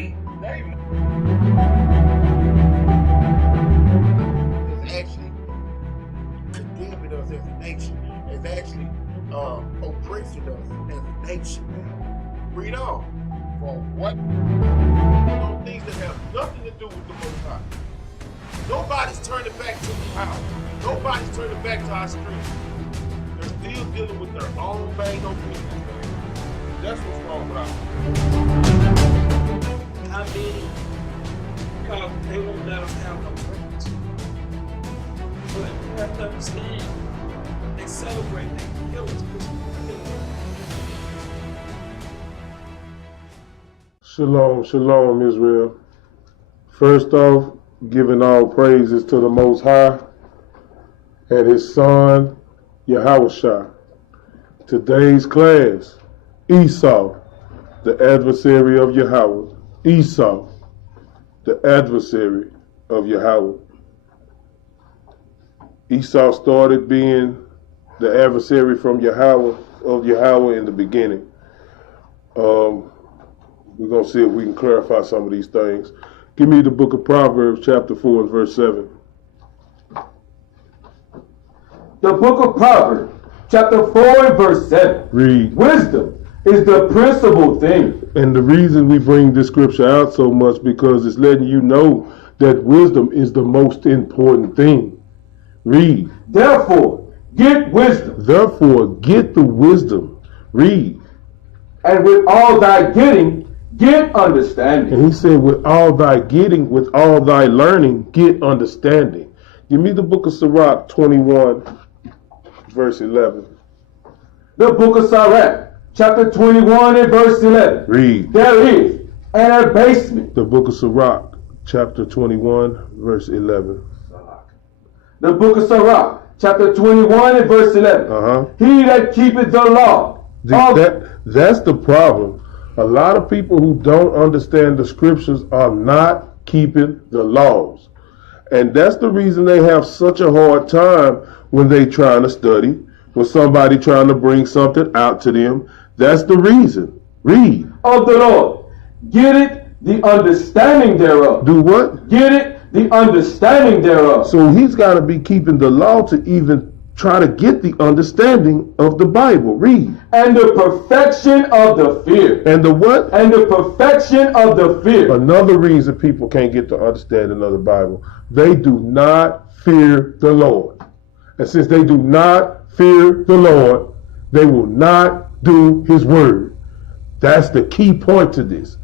Read. Name is actually condemning us as a nation. It's actually oppressing us as a nation. Read on. For what? Those things that have nothing to do with the Most High. Nobody's turning back to the power. Nobody's turning back to our strength. They're still dealing with their own main opinions, man. That's what's wrong with us. How many? Because they won't let us have no friends. But you have to understand, they celebrate, they kill us. Shalom, shalom, Israel. First off, giving all praises to the Most High and His Son, Yahawah. Today's class, Esau, the adversary of Yahawah. Esau, the adversary of Yahawah. Esau started being the adversary from Yahawah in the beginning. We're going to see if we can clarify some of these things. Give me the book of Proverbs, chapter 4 and verse 7. The book of Proverbs, chapter 4 and verse 7. Read. Wisdom is the principal thing. And the reason we bring this scripture out so much because it's letting you know that wisdom is the most important thing. Read. Therefore, get wisdom. Therefore, get the wisdom. Read. And with all thy getting, get understanding. And he said, with all thy getting, with all thy learning, get understanding. Give me the book of Sirach 21, verse 11. The book of Sirach, chapter 21 and verse 11. Read. There is an abasement. The book of Sirach, chapter 21, verse 11. The book of Sirach, chapter 21 and verse 11. He that keepeth the law. That's the problem. A lot of people who don't understand the scriptures are not keeping the laws. And that's the reason they have such a hard time when they trying to study, when somebody trying to bring something out to them. That's the reason. Read. Of the Lord. Get it, the understanding thereof. Do what? Get it, the understanding thereof. So he's got to be keeping the law to even try to get the understanding of the Bible. Read. And the perfection of the fear. And the what? And the perfection of the fear. Another reason people can't get the understanding of the Bible. They do not fear the Lord. And since they do not fear the Lord, they will not do His word. That's the key point to this.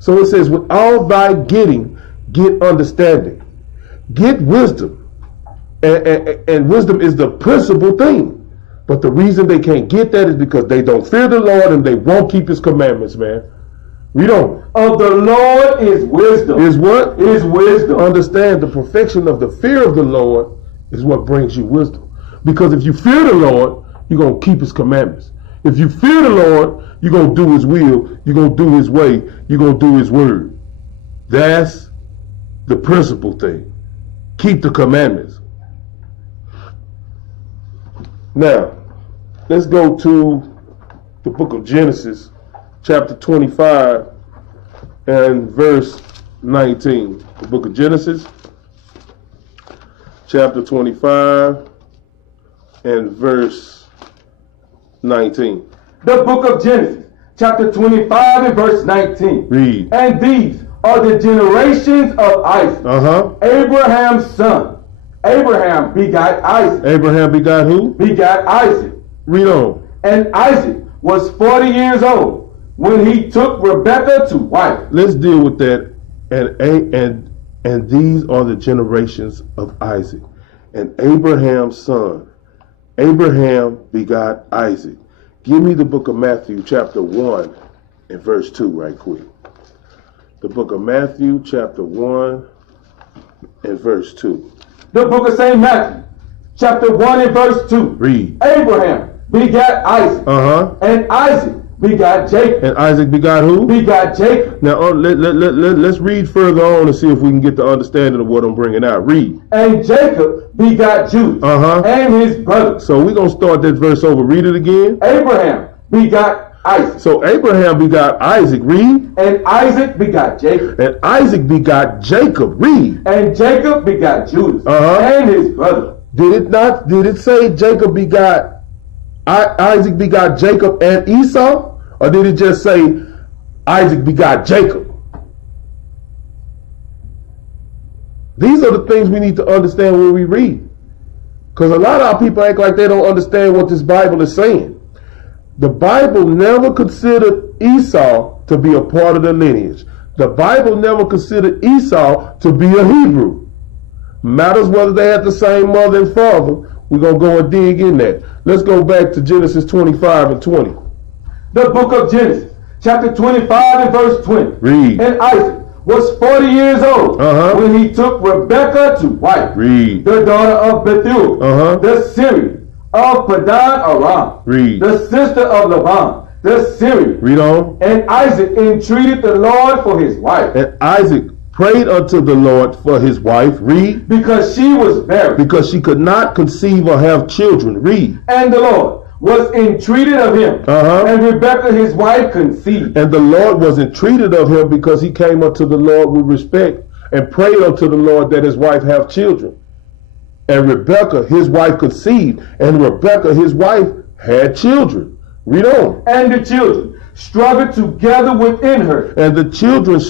So it says, with all thy getting, get understanding. Get wisdom. And wisdom is the principal thing. But the reason they can't get that is because they don't fear the Lord and they won't keep His commandments, man. Read on. Of the Lord is wisdom. Is what? Is wisdom. Understand the perfection of the fear of the Lord is what brings you wisdom. Because if you fear the Lord, you're going to keep His commandments. If you fear the Lord, you're going to do His will. You're going to do His way. You're going to do His word. That's the principal thing. Keep the commandments. Now, let's go to the book of Genesis, chapter 25 and verse 19. The book of Genesis, chapter 25 and verse 19. The book of Genesis, chapter 25 and verse 19. Read. And these are the generations of Isaac, Abraham's son. Abraham begot Isaac. Abraham begot who? Begot Isaac. Read on. And Isaac was 40 years old when he took Rebekah to wife. Let's deal with that. And these are the generations of Isaac. And Abraham's son. Abraham begot Isaac. Give me the book of Matthew, chapter 1 and verse 2 right quick. The book of Matthew, chapter 1 and verse 2. The book of St. Matthew, chapter 1 and verse 2. Read. Abraham begat Isaac. And Isaac begot Jacob. And Isaac begot who? Begot Jacob. Now let's read further on and see if we can get the understanding of what I'm bringing out. Read. And Jacob begot Judah. And his brothers. So we're going to start that verse over. Read it again. Abraham begot Isaac. So Abraham begot Isaac, read. And Isaac begot Jacob. And Isaac begot Jacob, read. And Jacob begot Judas and his brother. Did it say Jacob begot, Isaac begot Jacob and Esau? Or did it just say Isaac begot Jacob? These are the things we need to understand when we read. Because a lot of our people act like they don't understand what this Bible is saying. The Bible never considered Esau to be a part of the lineage. The Bible never considered Esau to be a Hebrew. Matters whether they had the same mother and father. We're going to go and dig in that. Let's go back to Genesis 25 and 20. The book of Genesis, chapter 25 and verse 20. Read. And Isaac was 40 years old when he took Rebekah to wife, Read. the daughter of Bethuel, the Syrian of Padan Aram, Read. the sister of Laban, the Syrian. Read on. And Isaac entreated the Lord for his wife. And Isaac prayed unto the Lord for his wife. Read. Because she was barren. Because she could not conceive or have children. Read. And the Lord was entreated of him. And Rebekah his wife conceived. And the Lord was entreated of him because he came unto the Lord with respect and prayed unto the Lord that his wife have children. And Rebekah his wife conceived, and Rebekah his wife had children. Read on. And the children struggled together within her. And the children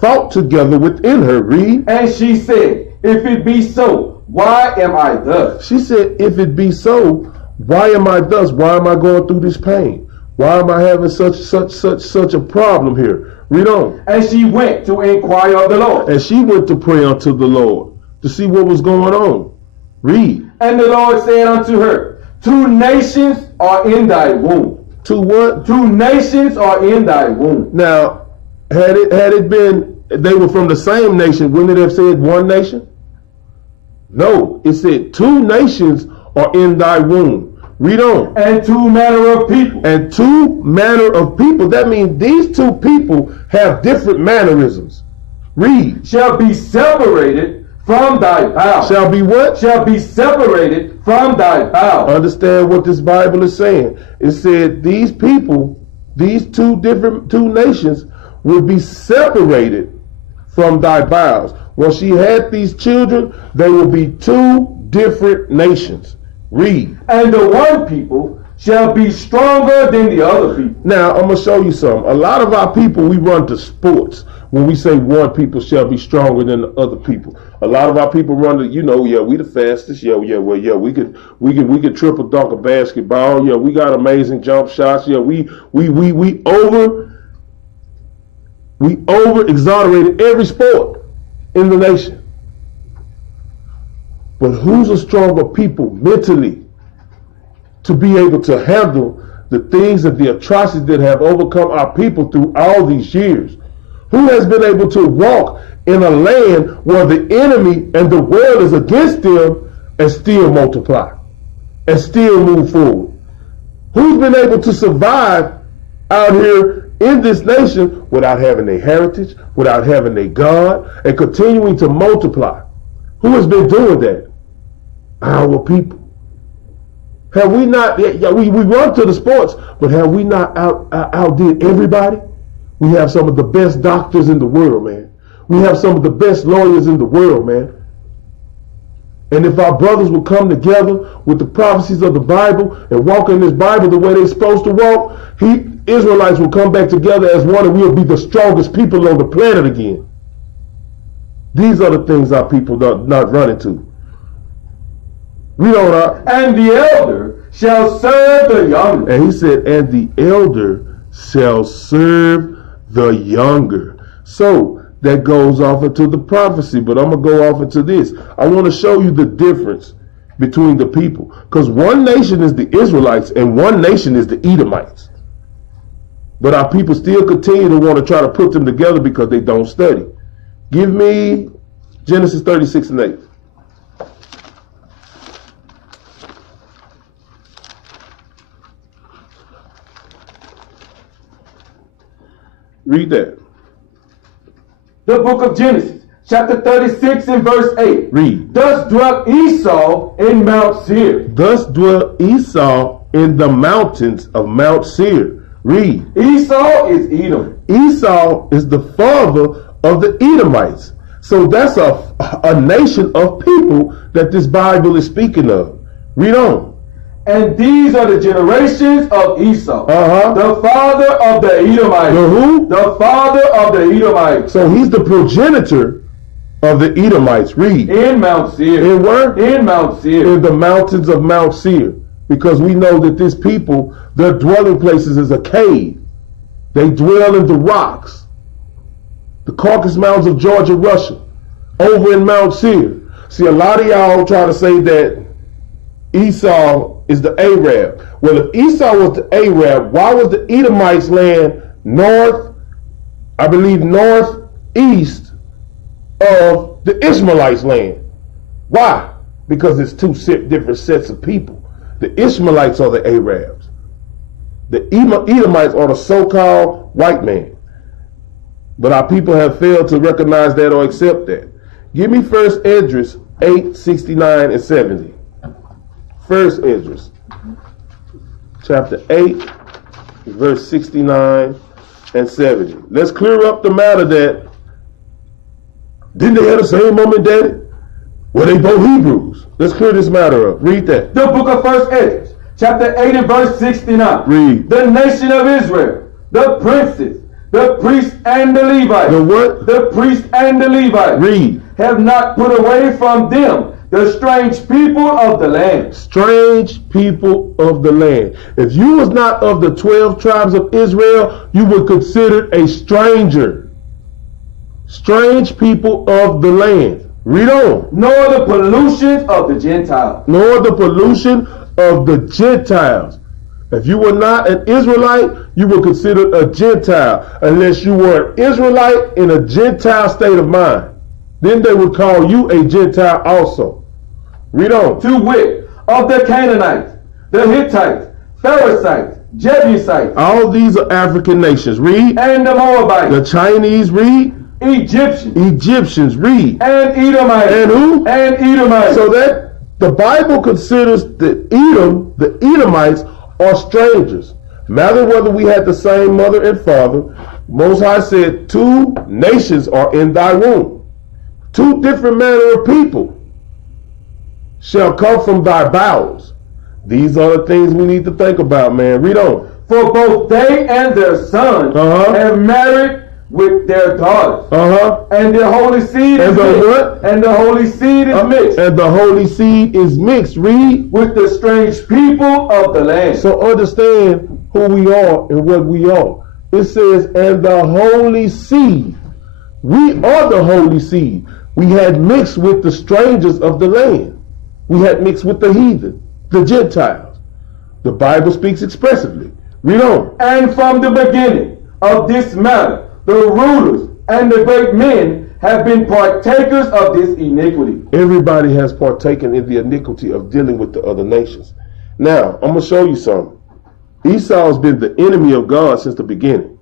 fought together within her. Read. And she said, if it be so, why am I thus? She said, if it be so, why am I thus? Why am I going through this pain? Why am I having such a problem here? Read on. And she went to inquire of the Lord. And she went to pray unto the Lord to see what was going on. Read. And the Lord said unto her, 2 nations are in thy womb. 2 what? 2 nations are in thy womb. Now, had it been they were from the same nation, wouldn't it have said 1 nation? No, it said 2 nations are in thy womb. Read on. And 2 manner of people. And 2 manner of people. That means these 2 people have different mannerisms. Read. Shall be separated from thy bowels. Shall be what? Shall be separated from thy bowels. Understand what this Bible is saying. It said these people, these 2 nations will be separated from thy bowels. When she had these children, they will be 2 different nations. Read. And the one people shall be stronger than the other people. Now, I'm going to show you something. A lot of our people, we run to sports when we say one people shall be stronger than the other people. A lot of our people run to, we the fastest. We could triple dunk a basketball. Yeah, we got amazing jump shots. Yeah, we over exonerated every sport in the nation. But who's a stronger people mentally to be able to handle the things and the atrocities that have overcome our people through all these years? Who has been able to walk in a land where the enemy and the world is against them and still multiply and still move forward? Who's been able to survive out here in this nation without having a heritage, without having a God, and continuing to multiply? Who has been doing that? Our people. Have we not, we run to the sports, but have we not outdid everybody? We have some of the best doctors in the world, man. We have some of the best lawyers in the world, man. And if our brothers will come together with the prophecies of the Bible and walk in this Bible the way they're supposed to walk, Israelites will come back together as one and we'll be the strongest people on the planet again. These are the things our people not running to. Read on. And the elder shall serve the younger. And he said, and the elder shall serve the younger. So that goes off into the prophecy, but I'm going to go off into this. I want to show you the difference between the people. Because 1 nation is the Israelites and 1 nation is the Edomites. But our people still continue to want to try to put them together because they don't study. Give me Genesis 36 and 8. Read that. The book of Genesis, chapter 36 and verse 8. Read. Thus dwelt Esau in Mount Seir. Thus dwelt Esau in the mountains of Mount Seir. Read. Esau is Edom. Esau is the father of the Edomites. So that's a nation of people that this Bible is speaking of. Read on. And these are the generations of Esau, Uh-huh. the father of the Edomites. The who? The father of the Edomites. So he's the progenitor of the Edomites. Read. In Mount Seir. In where? In Mount Seir. In the mountains of Mount Seir. Because we know that this people, their dwelling places is a cave. They dwell in the rocks. The Caucasus Mountains of Georgia, Russia. Over in Mount Seir. See, a lot of y'all try to say that Esau is the Arab. Well, if Esau was the Arab, why was the Edomites land northeast of the Ishmaelites land? Why? Because it's two different sets of people. The Ishmaelites are the Arabs. The Edomites are the so-called white man. But our people have failed to recognize that or accept that. Give me 1 Esdras 8, 69 and 70. 1 Esdras chapter 8, verse 69 and 70. Let's clear up the matter that didn't they have the same mom and daddy? Well, they both Hebrews. Let's clear this matter up. Read that. The book of 1 Esdras, chapter 8 and verse 69. Read. The nation of Israel, the princes, the priests and the Levites. The what? The priests and the Levites. Read. Have not put away from them the strange people of the land. Strange people of the land. If you was not of the 12 tribes of Israel, you were considered a stranger. Strange people of the land. Read on. Nor the pollution of the Gentiles. Nor the pollution of the Gentiles. If you were not an Israelite, you were considered a Gentile, unless you were an Israelite in a Gentile state of mind. Then they would call you a Gentile also. Read on. To wit, of the Canaanites, the Hittites, Perizzites, Jebusites. All these are African nations. Read. And the Moabites. The Chinese. Read. Egyptians. Egyptians. Read. And Edomites. And who? And Edomites. So that the Bible considers the Edomites are strangers. Matter whether we had the same mother and father, Most High said, 2 nations are in thy womb. 2 different manner of people shall come from thy bowels. These are the things we need to think about, man. Read on. For both they and their sons have married with their daughters. And their holy seed is mixed. What? And the holy seed is mixed. And the holy seed is mixed. Read. With the strange people of the land. So understand who we are and what we are. It says, and the holy seed. We are the holy seed. We had mixed with the strangers of the land. We had mixed with the heathen, the Gentiles. The Bible speaks expressively. Read on. And from the beginning of this matter, the rulers and the great men have been partakers of this iniquity. Everybody has partaken in the iniquity of dealing with the other nations. Now, I'm going to show you something. Esau has been the enemy of God since the beginning.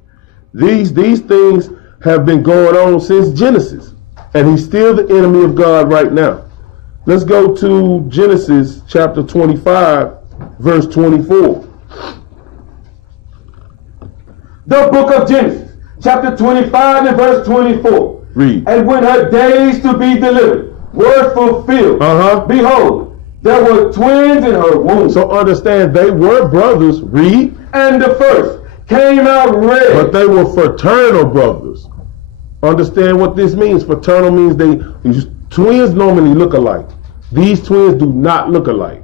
These things have been going on since Genesis. And he's still the enemy of God right now. Let's go to Genesis chapter 25, verse 24. The book of Genesis, chapter 25 and verse 24. Read. And when her days to be delivered were fulfilled, behold, there were twins in her womb. So understand, they were brothers. Read. And the first came out red. But they were fraternal brothers. Understand what this means. Fraternal means these twins normally look alike. These twins do not look alike.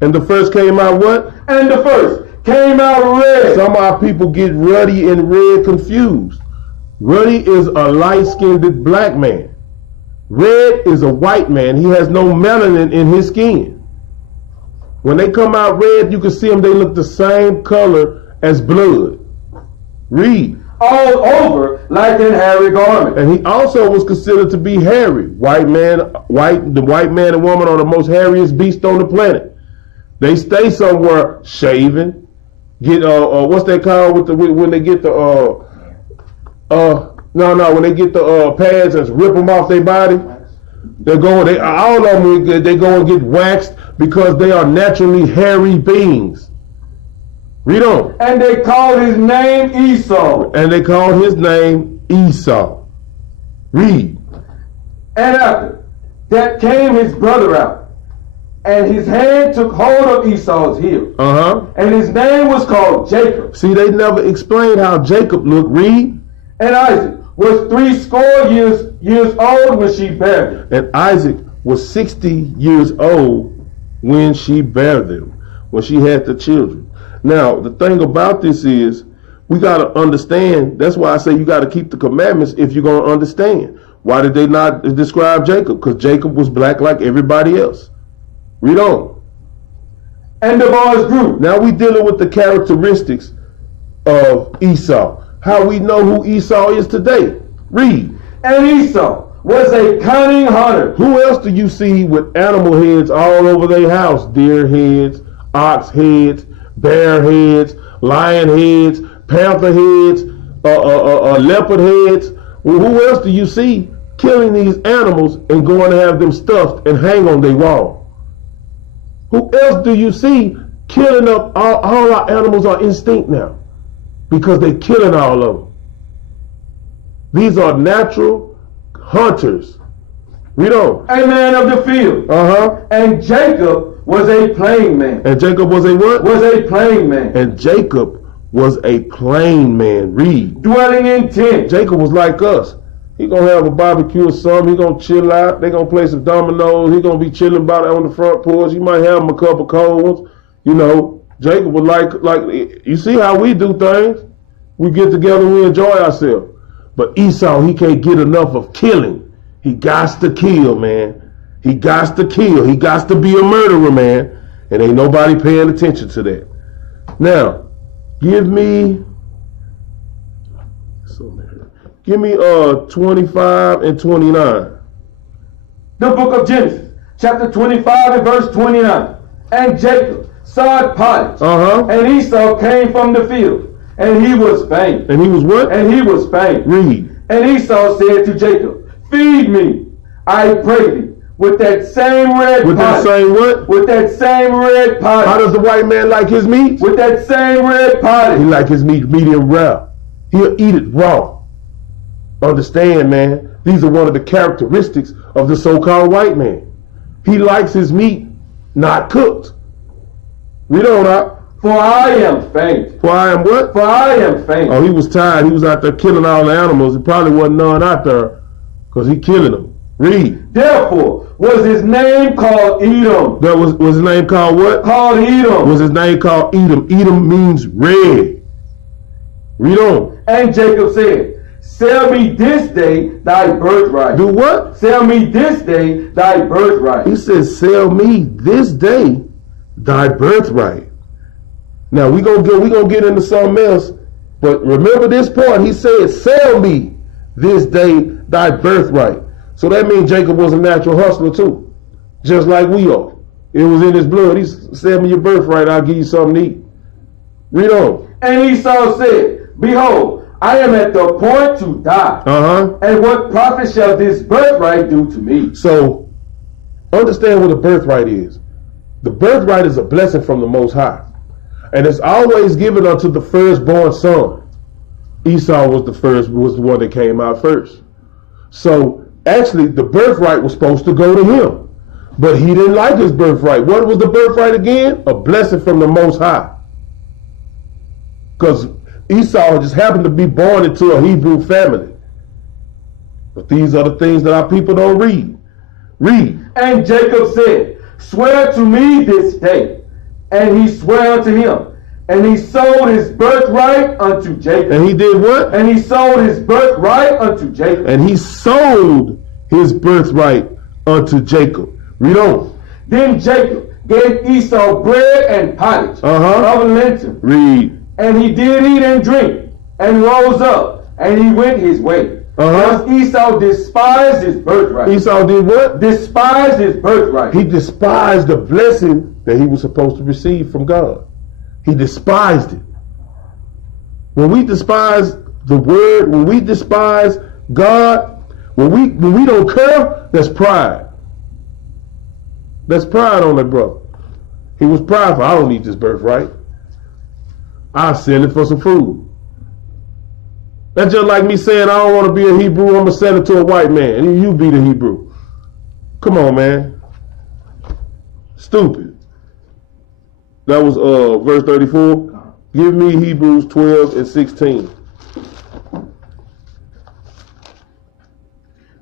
And the first came out what? And the first came out red. Some of our people get ruddy and red confused. Ruddy is a light-skinned black man. Red is a white man. He has no melanin in his skin. When they come out red, you can see them. They look the same color as blood. Read. All over like an hairy garment. And he also was considered to be hairy. The white man and woman are the most hairiest beast on the planet. They stay somewhere shaving. Get what's that called when they get the when they get the pads and rip them off their body. They go and they go and get waxed because they are naturally hairy beings. Read on. And they called his name Esau. And they called his name Esau. Read. And after that came his brother out, and his hand took hold of Esau's heel. And his name was called Jacob. See, they never explained how Jacob looked. Read. And Isaac was 60 years old when she bare him. And Isaac was 60 years old when she bare them, when she had the children. Now, the thing about this is, we got to understand, that's why I say you got to keep the commandments if you're going to understand. Why did they not describe Jacob? Because Jacob was black like everybody else. Read on. And the boys grew. Now we dealing with the characteristics of Esau. How we know who Esau is today. Read. And Esau was a cunning hunter. Who else do you see with animal heads all over their house? Deer heads, ox heads, bear heads, lion heads, panther heads, leopard heads. Well, who else do you see killing these animals and going to have them stuffed and hang on their wall? Who else do you see killing up all our animals are extinct now because they're killing all of them? These are natural hunters. Read on. A man of the field. And Jacob was a plain man. And Jacob was a what? Was a plain man. And Jacob was a plain man. Read. Dwelling in tents. Jacob was like us. He gonna have a barbecue or something. He gonna chill out. They gonna play some dominoes. He gonna be chilling about it on the front porch. You might have him a couple cold ones. You know, Jacob was like you see how we do things. We get together and we enjoy ourselves. But Esau, he can't get enough of killing. He gots to kill, man. He gots to kill. He gots to be a murderer, man. And ain't nobody paying attention to that. Now, give me 25 and 29. The book of Genesis, chapter 25 and verse 29. And Jacob sawed pottage, and Esau came from the field, and he was faint. And he was what? And he was faint. Read. And Esau said to Jacob, feed me, I pray thee, with that same red With pottage. that same what? With that same red pottage. How does the white man like his meat? With that same red pottage. He like his meat medium rare. He'll eat it raw. Understand, man, these are one of the characteristics of the so-called white man. He likes his meat not cooked. Read on out. For I am faint. For I am what? For I am faint. Oh, he was tired. He was out there killing all the animals. It probably wasn't none out there because he killing them. Read. Therefore was his name called Edom. That was his name called what? Called Edom. Was his name called Edom. Edom means red. Read on. And Jacob said, sell me this day thy birthright. Do what? Sell me this day thy birthright. He says, sell me this day thy birthright. Now we gonna get into something else, but remember this part. He said, sell me this day thy birthright. So that means Jacob was a natural hustler too, just like we are. It was in his blood. He said, sell me your birthright, I'll give you something to eat. Read on. And Esau said, behold, I am at the point to die. And what profit shall this birthright do to me? So understand what a birthright is. The birthright is a blessing from the Most High. And it's always given unto the firstborn son. Esau was the one that came out first. So actually the birthright was supposed to go to him. But he didn't like his birthright. What was the birthright again? A blessing from the Most High. Because Esau just happened to be born into a Hebrew family. But these are the things that our people don't read. Read. And Jacob said, swear to me this day. And he swore unto him. And he sold his birthright unto Jacob. And he did what? And he sold his birthright unto Jacob. And he sold his birthright unto Jacob. Read on. Then Jacob gave Esau bread and pottage of lentil. Read. And he did eat and drink, and rose up, and he went his way. Because Esau despised his birthright. Esau did what? Despised his birthright. He despised the blessing that he was supposed to receive from God. He despised it. When we despise the word, when we despise God, when we don't care, that's pride. That's pride on that brother. He was prideful. I don't need this birthright. I'll sell it for some food. That's just like me saying I don't want to be a Hebrew, I'm going to sell it to a white man. And you be the Hebrew. Come on, man. Stupid. That was verse 34. Give me Hebrews 12 and 16.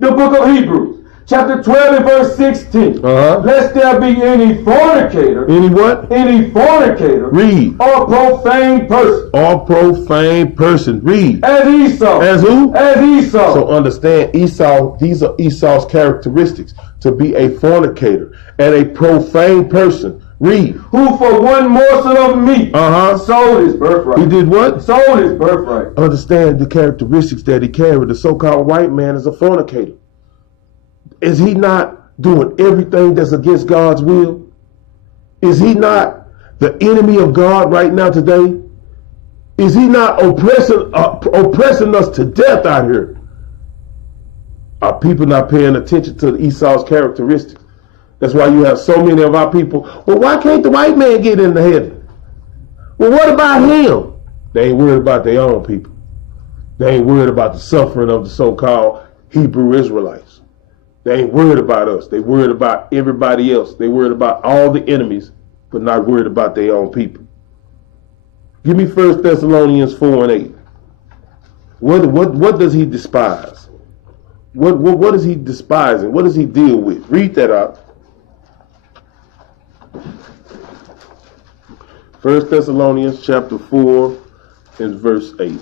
The book of Hebrews, chapter 12 and verse 16. Lest there be any fornicator. Any what? Any fornicator. Read. Or profane person. Or profane person. Read. As Esau. As who? As Esau. So understand Esau, these are Esau's characteristics. To be a fornicator and a profane person. Read. Who for one morsel of meat sold his birthright. He did what? Sold his birthright. Understand the characteristics that he carried. The so-called white man is a fornicator. Is he not doing everything that's against God's will? Is he not the enemy of God right now today? Is he not oppressing us to death out here? Are people not paying attention to Esau's characteristics? That's why you have so many of our people. Well, why can't the white man get into heaven? Well, what about him? They ain't worried about their own people. They ain't worried about the suffering of the so-called Hebrew Israelites. They ain't worried about us. They worried about everybody else. They worried about all the enemies, but not worried about their own people. Give me 1 Thessalonians 4 and 8. What does he despise? What is he despising? What does he deal with? Read that out. 1 Thessalonians chapter 4 and verse 8.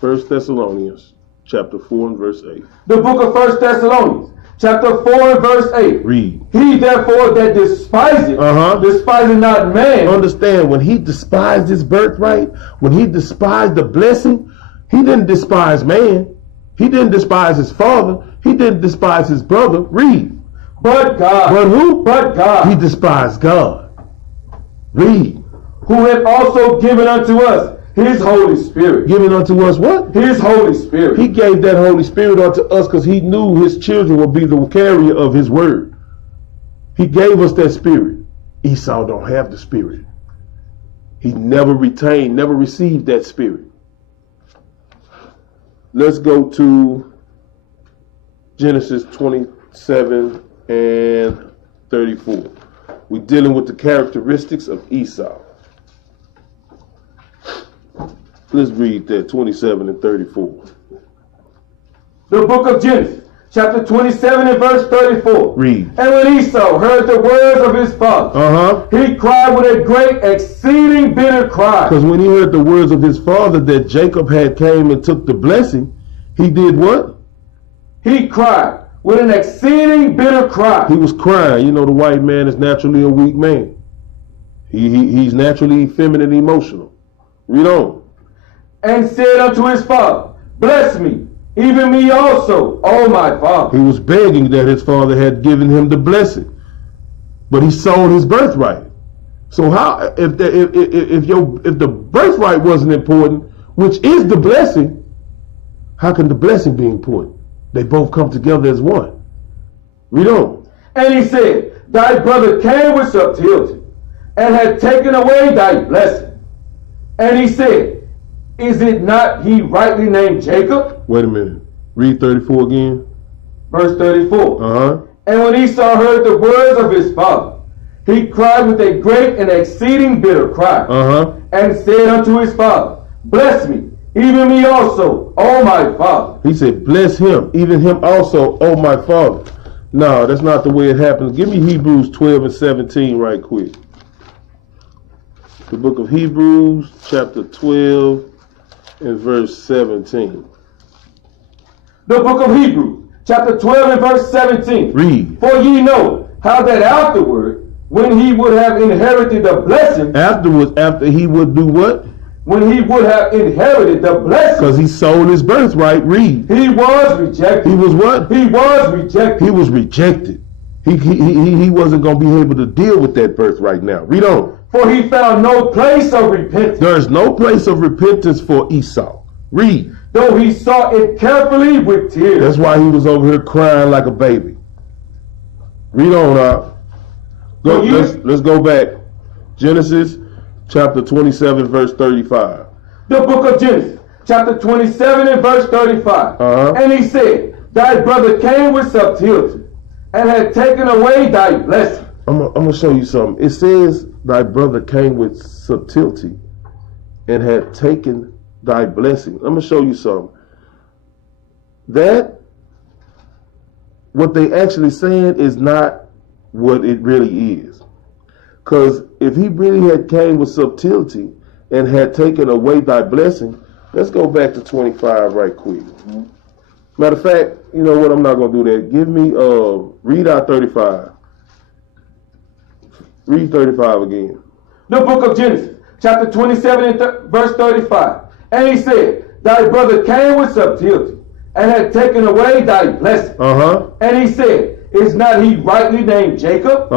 1 Thessalonians chapter 4 and verse 8. The book of 1 Thessalonians chapter 4 and verse 8. Read. He therefore that despiseth, despiseth not man. Understand, when he despised his birthright, when he despised the blessing, he didn't despise man. He didn't despise his father. He didn't despise his brother. Read. But God. But who? But God. He despised God. Read. Who hath also given unto us his Holy Spirit. Given unto us what? His Holy Spirit. He gave that Holy Spirit unto us because he knew his children would be the carrier of his word. He gave us that spirit. Esau don't have the spirit. He never retained, never received that spirit. Let's go to Genesis 27 and 34. We're dealing with the characteristics of Esau. Let's read that, 27 and 34. The book of Genesis, chapter 27 and verse 34. Read. And when Esau heard the words of his father, he cried with a great exceeding bitter cry. Because when he heard the words of his father that Jacob had came and took the blessing, he did what? He cried with an exceeding bitter cry. He was crying. You know, the white man is naturally a weak man. He's naturally feminine, emotional. Read on. And said unto his father, bless me, even me also, O my father. He was begging that his father had given him the blessing, but he sold his birthright. So how, if the birthright wasn't important, which is the blessing, how can the blessing be important? They both come together as one. Read on. And he said, thy brother came with subtlety, and had taken away thy blessing. And he said, is it not he rightly named Jacob? Wait a minute. Read 34 again. Verse 34. And when Esau heard the words of his father, he cried with a great and exceeding bitter cry, and said unto his father, bless me, even me also, O my father. He said, bless him, even him also, O my father. No, that's not the way it happens. Give me Hebrews 12 and 17 right quick. The book of Hebrews, chapter 12 and verse 17. The book of Hebrews, chapter 12 and verse 17. Read. For ye know how that afterward, when he would have inherited the blessing. Afterwards, after he would do what? When he would have inherited the blessing. Because he sold his birthright. Read. He was rejected. He was what? He was rejected. He was rejected. He wasn't going to be able to deal with that birthright now. Read on. For he found no place of repentance. There is no place of repentance for Esau. Read. Though he sought it carefully with tears. That's why he was over here crying like a baby. Read on, let's go back. Genesis chapter 27, verse 35. The book of Genesis, chapter 27 and verse 35. And he said, thy brother came with subtlety and had taken away thy blessing. I'm going to show you something. It says thy brother came with subtlety and had taken thy blessing. I'm going to show you something. That, what they actually saying is not what it really is. Because if he really had came with subtlety and had taken away thy blessing, let's go back to 25 right quick. Matter of fact, you know what? I'm not going to do that. Give me, read out 35. Read 35 again. The book of Genesis, chapter 27 and verse 35. And he said, thy brother came with subtlety and had taken away thy blessing. And he said, is not he rightly named Jacob?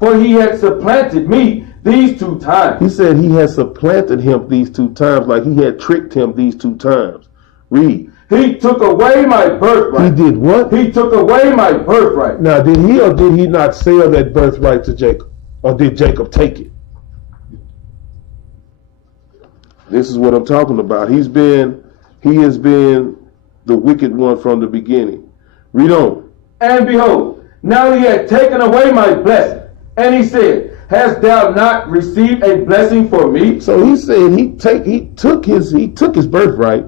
For he had supplanted me these 2 times. He said he had supplanted him these 2 times, like he had tricked him these 2 times. Read. He took away my birthright. He did what? He took away my birthright. Now, did he or did he not sell that birthright to Jacob? Or did Jacob take it? This is what I'm talking about. He has been the wicked one from the beginning. Read on. And behold, now he had taken away my blessing. And he said, hast thou not received a blessing for me? So he said he took his birthright,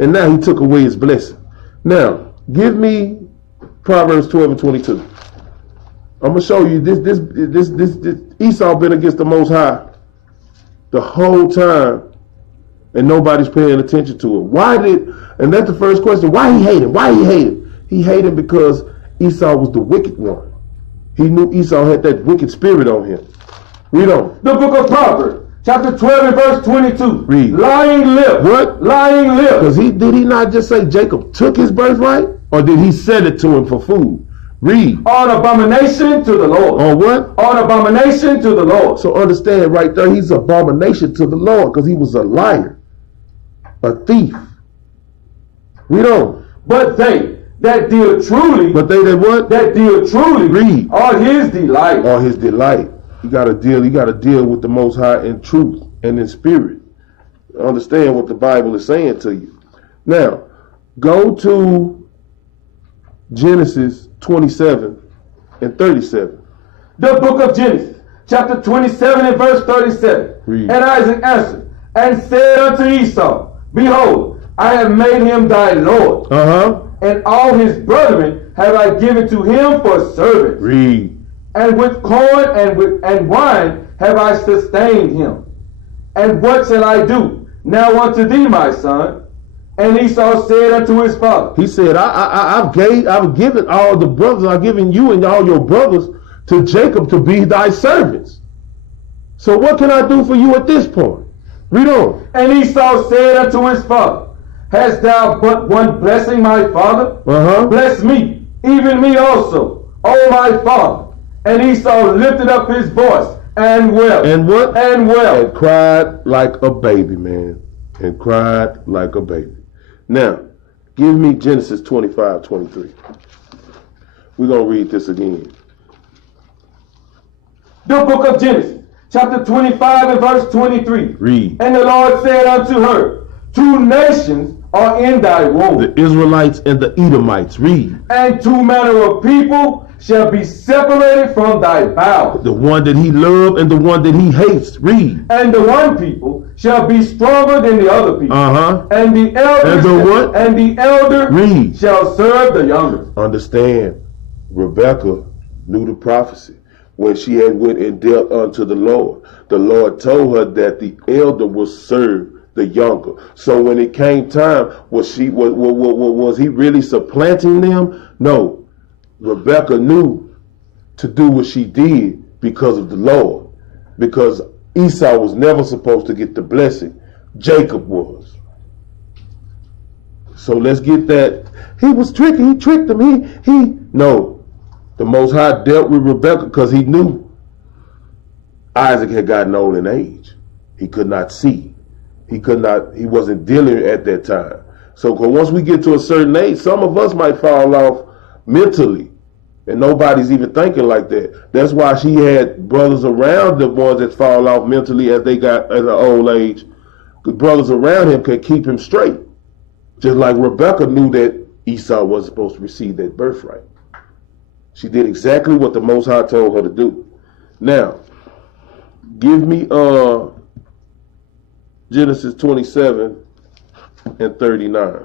and now he took away his blessing. Now, give me Proverbs 12 and 22. I'm gonna show you this Esau been against the Most High the whole time, and nobody's paying attention to him. And that's the first question. Why he hate him? Why he hate him? He hated him because Esau was the wicked one. He knew Esau had that wicked spirit on him. Read on. The book of Proverbs, chapter 12 and verse 22. Read. Lying lips. What? Lying lips. Because did he not just say Jacob took his birthright? Or did he sell it to him for food? Read. On abomination to the Lord. On what? On abomination to the Lord. So understand right there, he's abomination to the Lord because he was a liar, a thief. Read on. But they that deal truly. But they that what? That deal truly. Read. Are his delight. Are his delight. You gotta deal with the Most High in truth and in spirit. Understand what the Bible is saying to you. Now, go to Genesis 27 and 37. The book of Genesis, chapter 27 and verse 37. Read. And Isaac answered and said unto Esau, behold, I have made him thy Lord. And all his brethren have I given to him for servants. Read. And with corn and wine have I sustained him. And what shall I do now unto thee, my son? And Esau said unto his father. He said, I've given all the brothers, I've given you and all your brothers to Jacob to be thy servants. So what can I do for you at this point? Read on. And Esau said unto his father, hast thou but one blessing, my father? Bless me, even me also, O my father. And Esau lifted up his voice and wept. And what? And wept. And cried like a baby, man. And cried like a baby. Now, give me Genesis 25, 23. We're going to read this again. The book of Genesis, chapter 25 and verse 23. Read. And the Lord said unto her, 2 nations are in thy womb. The Israelites and the Edomites. Read. And 2 manner of people shall be separated from thy bowels. The one that he loved and the one that he hates. Read. And the one people shall be stronger than the other people. And the elder and the what? And the elder Read. Shall serve the younger. Understand, Rebekah knew the prophecy. When she had went and dealt unto the Lord told her that the elder will serve the younger. So when it came time, was he really supplanting them? No. Rebekah knew to do what she did because of the Lord. Because Esau was never supposed to get the blessing. Jacob was. So let's get that. He was tricky. He tricked them. No. The Most High dealt with Rebekah because he knew Isaac had gotten old in age. He could not see. He wasn't dealing at that time. So once we get to a certain age, some of us might fall off mentally And nobody's even thinking like that. That's why she had brothers around the ones that fall off mentally as they got at an old age. The brothers around him could keep him straight. Just like Rebecca knew that Esau wasn't supposed to receive that birthright. She did exactly what the Most High told her to do. Now, give me Genesis 27 and 39.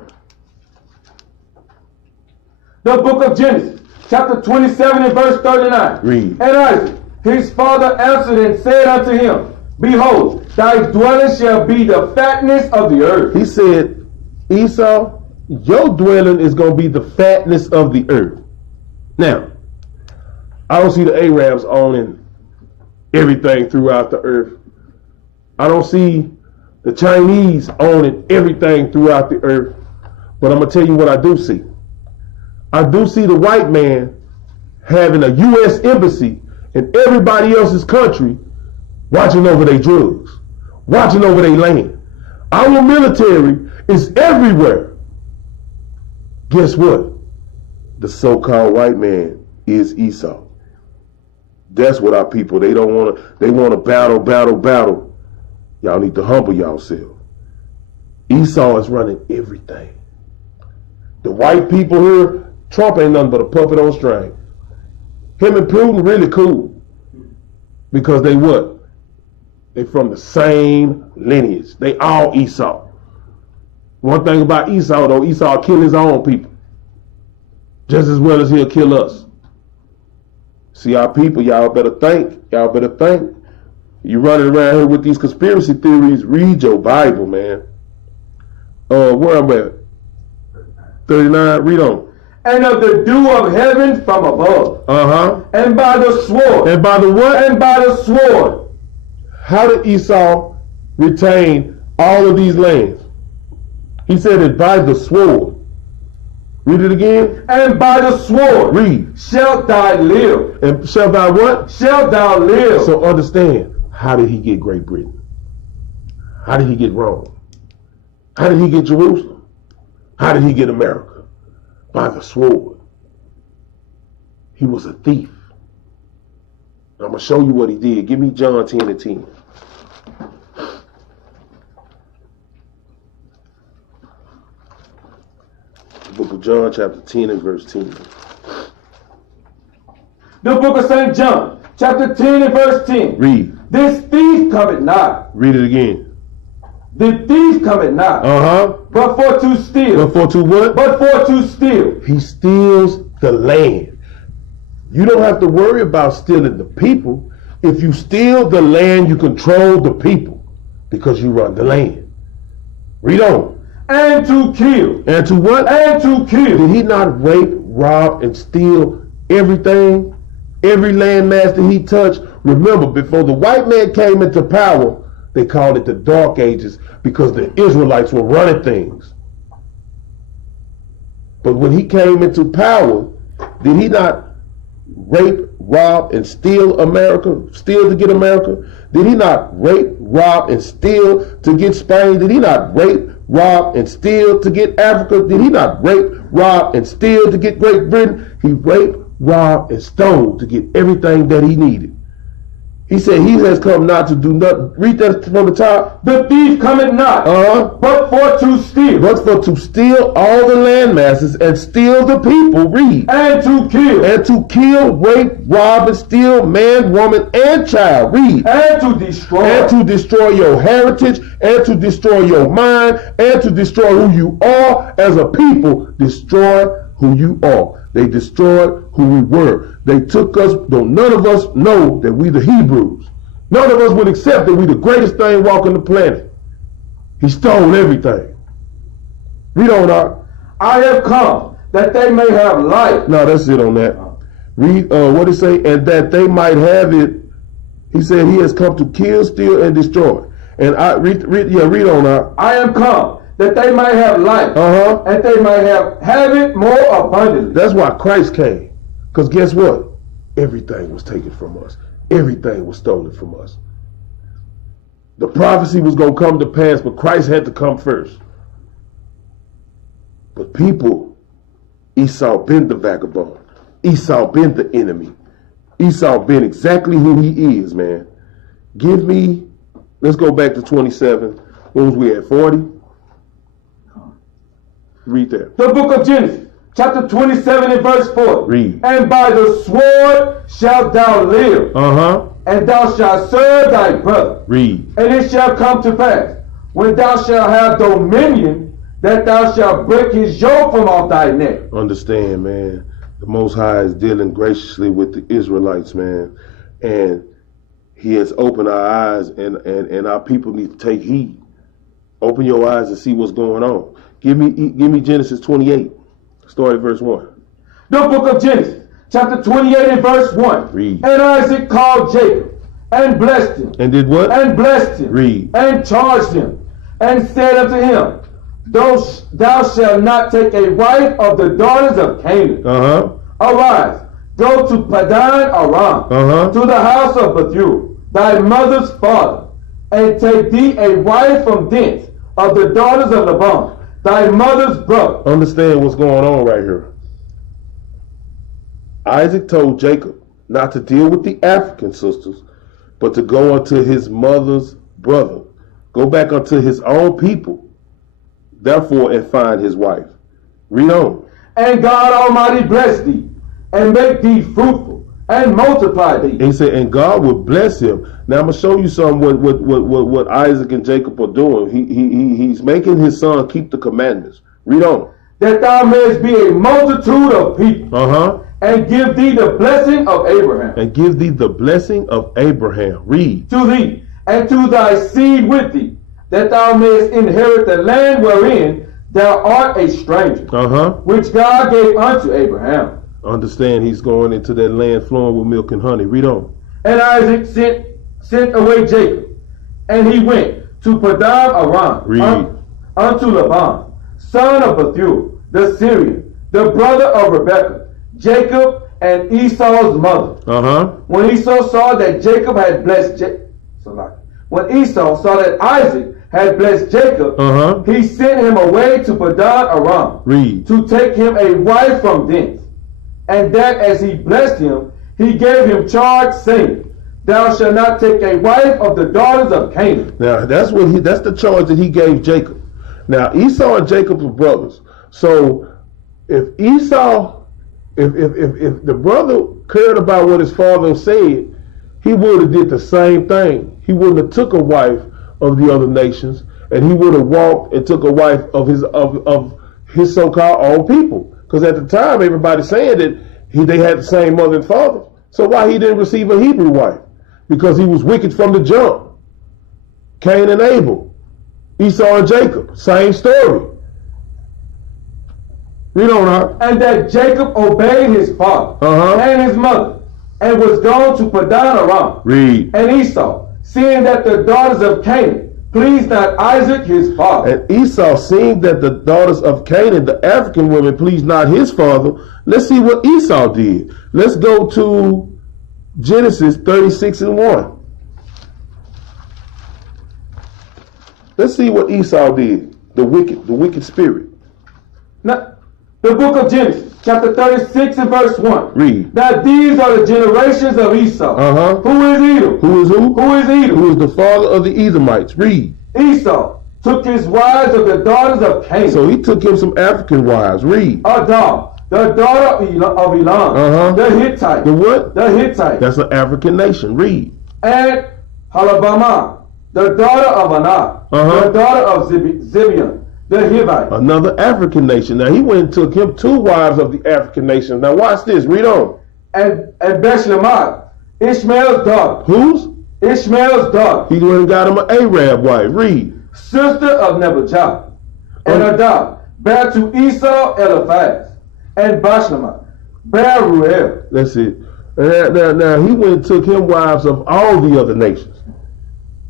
The book of Genesis, chapter 27 and verse 39. Read. And Isaac, his father, answered and said unto him, Behold, thy dwelling shall be the fatness of the earth. He said, Esau, your dwelling is going to be the fatness of the earth. Now, I don't see the Arabs owning everything throughout the earth. I don't see the Chinese owning everything throughout the earth. But I'm going to tell you what I do see. I do see the white man having a U.S. embassy in everybody else's country, watching over their drugs, watching over their land. Our military is everywhere. Guess what? The so-called white man is Esau. That's what our people, they want to battle. Y'all need to humble yourselves. Esau is running everything. The white people here, Trump ain't nothing but a puppet on string. Him and Putin really cool. Because they what? They from the same lineage. They all Esau. One thing about Esau though, Esau kill his own people. Just as well as he'll kill us. See, our people, y'all better think. Y'all better think. You running around here with these conspiracy theories, read your Bible, man. Where I'm at? 39, read on. And of the dew of heaven from above. And by the sword. And by the what? And by the sword. How did Esau retain all of these lands? He said it by the sword. Read it again. And by the sword. Read. Shalt thou live. And shalt thou what? Shalt thou live. So understand, how did he get Great Britain? How did he get Rome? How did he get Jerusalem? How did he get America? By the sword. He was a thief. I'm going to show you what he did. Give me John 10 and 10. Book of John, chapter 10 and verse 10. The book of St. John, chapter 10 and verse 10. Read. This thief cometh not. Read it again. The thief cometh not. But for to steal. But for to what? But for to steal. He steals the land. You don't have to worry about stealing the people. If you steal the land, you control the people because you run the land. Read on. And to kill. And to what? And to kill. Did he not rape, rob, and steal everything? Every landmass that he touched? Remember, before the white man came into power, they called it the Dark Ages because the Israelites were running things. But when he came into power, did he not rape, rob, and steal America? Steal to get America? Did he not rape, rob, and steal to get Spain? Did he not rape, rob, and steal to get Africa? Did he not rape, rob, and steal to get Great Britain? He raped, robbed, and stole to get everything that he needed. He said he has come not to do nothing. Read that from the top. The thief cometh not, but for to steal. But for to steal all the land masses and steal the people. Read. And to kill. And to kill, rape, rob, and steal man, woman, and child. Read. And to destroy. And to destroy your heritage, and to destroy your mind, and to destroy who you are as a people. Destroy who you are. They destroyed who we were. They took us, though none of us know that we the Hebrews. None of us would accept that we the greatest thing walking the planet. He stole everything. Read on out. I have come that they may have life. No, that's it on that. Read, what it say? And that they might have it. He said he has come to kill, steal, and destroy. And I read on out. I am come that they might have life, and they might have it more abundantly. That's why Christ came. Because guess what? Everything was taken from us. Everything was stolen from us. The prophecy was going to come to pass, but Christ had to come first. But people, Esau been the vagabond. Esau been the enemy. Esau been exactly who he is, man. Let's go back to 27. What was we at, 40? Read that. The book of Genesis, chapter 27 and verse 4. Read. And by the sword shalt thou live, and thou shalt serve thy brother. Read. And it shall come to pass, when thou shalt have dominion, that thou shalt break his yoke from off thy neck. Understand, man. The Most High is dealing graciously with the Israelites, man. And he has opened our eyes, and our people need to take heed. Open your eyes and see what's going on. Give me Genesis 28. Start at verse 1. The book of Genesis, chapter 28 and verse 1. Read. And Isaac called Jacob, and blessed him. And did what? And blessed him. Read. And charged him, and said unto him, Thou shalt not take a wife of the daughters of Canaan. Arise, go to Padan Aram, to the house of Bethuel, thy mother's father, and take thee a wife from thence of the daughters of Laban, thy mother's brother. Understand what's going on right here. Isaac told Jacob not to deal with the African sisters, but to go unto his mother's brother. Go back unto his own people, therefore, and find his wife. Read on. And God Almighty bless thee, and make thee fruitful, and multiply thee. He said, and God will bless him. Now I'm gonna show you something what Isaac and Jacob are doing. He's making his son keep the commandments. Read on. That thou mayest be a multitude of people. And give thee the blessing of Abraham. And give thee the blessing of Abraham. Read. To thee, and to thy seed with thee, that thou mayest inherit the land wherein thou art a stranger, which God gave unto Abraham. Understand, he's going into that land flowing with milk and honey. Read on. And Isaac sent away Jacob, and he went to Padan Aram, unto Laban, son of Bethuel, the Syrian, the brother of Rebekah, Jacob and Esau's mother. When Esau saw that Jacob had blessed when Esau saw that Isaac had blessed Jacob, he sent him away to Padan Aram to take him a wife from thence. And that as he blessed him, he gave him charge, saying, Thou shalt not take a wife of the daughters of Canaan. Now that's the charge that he gave Jacob. Now Esau and Jacob were brothers. So if the brother cared about what his father said, he would have did the same thing. He wouldn't have took a wife of the other nations, and he would have walked and took a wife of his so-called own people. Because at the time, everybody's saying that they had the same mother and father. So why he didn't receive a Hebrew wife? Because he was wicked from the jump. Cain and Abel, Esau and Jacob, same story. Read on out. And that Jacob obeyed his father and his mother, and was gone to Padan Aram. Read. And Esau, seeing that the daughters of Canaan pleased not Isaac his father. And Esau, seeing that the daughters of Canaan, the African women, pleased not his father. Let's see what Esau did. Let's go to Genesis 36 and 1. Let's see what Esau did. The wicked spirit. Now, the book of Genesis, chapter 36 and verse 1. Read. Now these are the generations of Esau. Who is Edom? Who is who? Who is Edom? Who is the father of the Edomites. Read. Esau took his wives of the daughters of Canaan. So he took him some African wives. Read. Adam, the daughter of Elam, the Hittite. The what? The Hittite. That's an African nation. Read. And Halabama, the daughter of Anak, the daughter of Zibeon, the Hivite. Another African nation. Now he went and took him 2 wives of the African nations. Now watch this. Read on. And Bethlehem, Ishmael's daughter. Whose? Ishmael's daughter. He went and got him an Arab wife. Read. Sister of Nebuchadnezzar. And Adab bare to Esau Eliphaz. And Bashlamah bare Ruel. That's it. Now he went and took him wives of all the other nations.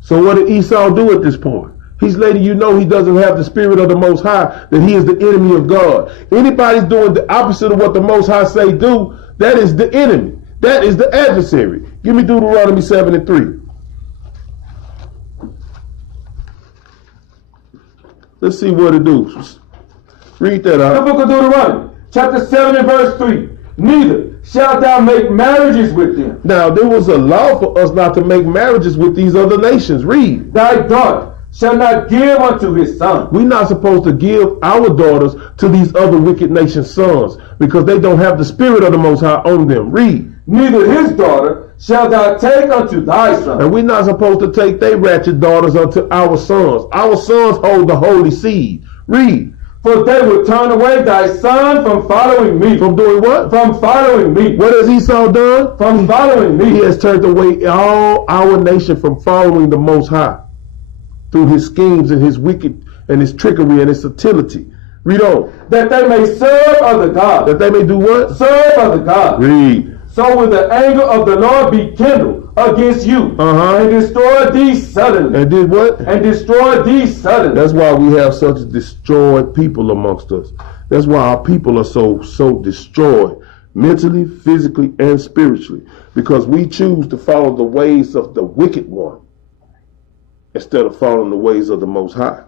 So what did Esau do at this point? He's letting you know he doesn't have the spirit of the Most High, that he is the enemy of God. Anybody's doing the opposite of what the Most High say do, that is the enemy. That is the adversary. Give me Deuteronomy 7 and 3. Let's see what it do. Read that out. The book of Deuteronomy, chapter 7 and verse 3. Neither shalt thou make marriages with them. Now, there was a law for us not to make marriages with these other nations. Read. Thy daughter shall not give unto his son. We're not supposed to give our daughters to these other wicked nations' sons because they don't have the spirit of the Most High on them. Read. Neither his daughter shalt thou take unto thy son. And we're not supposed to take their ratchet daughters unto our sons. Our sons hold the holy seed. Read. For they will turn away thy son from following me. From doing what? From following me. What has Esau done? From following me. He has turned away all our nation from following the Most High through his schemes and his wicked and his trickery and his subtlety. Read on. That they may serve other gods. That they may do what? Serve other gods. Read. So will the anger of the Lord be kindled against you, and destroy thee suddenly. And did what? And destroy thee suddenly. That's why we have such destroyed people amongst us. That's why our people are so destroyed, mentally, physically, and spiritually, because we choose to follow the ways of the wicked one instead of following the ways of the Most High.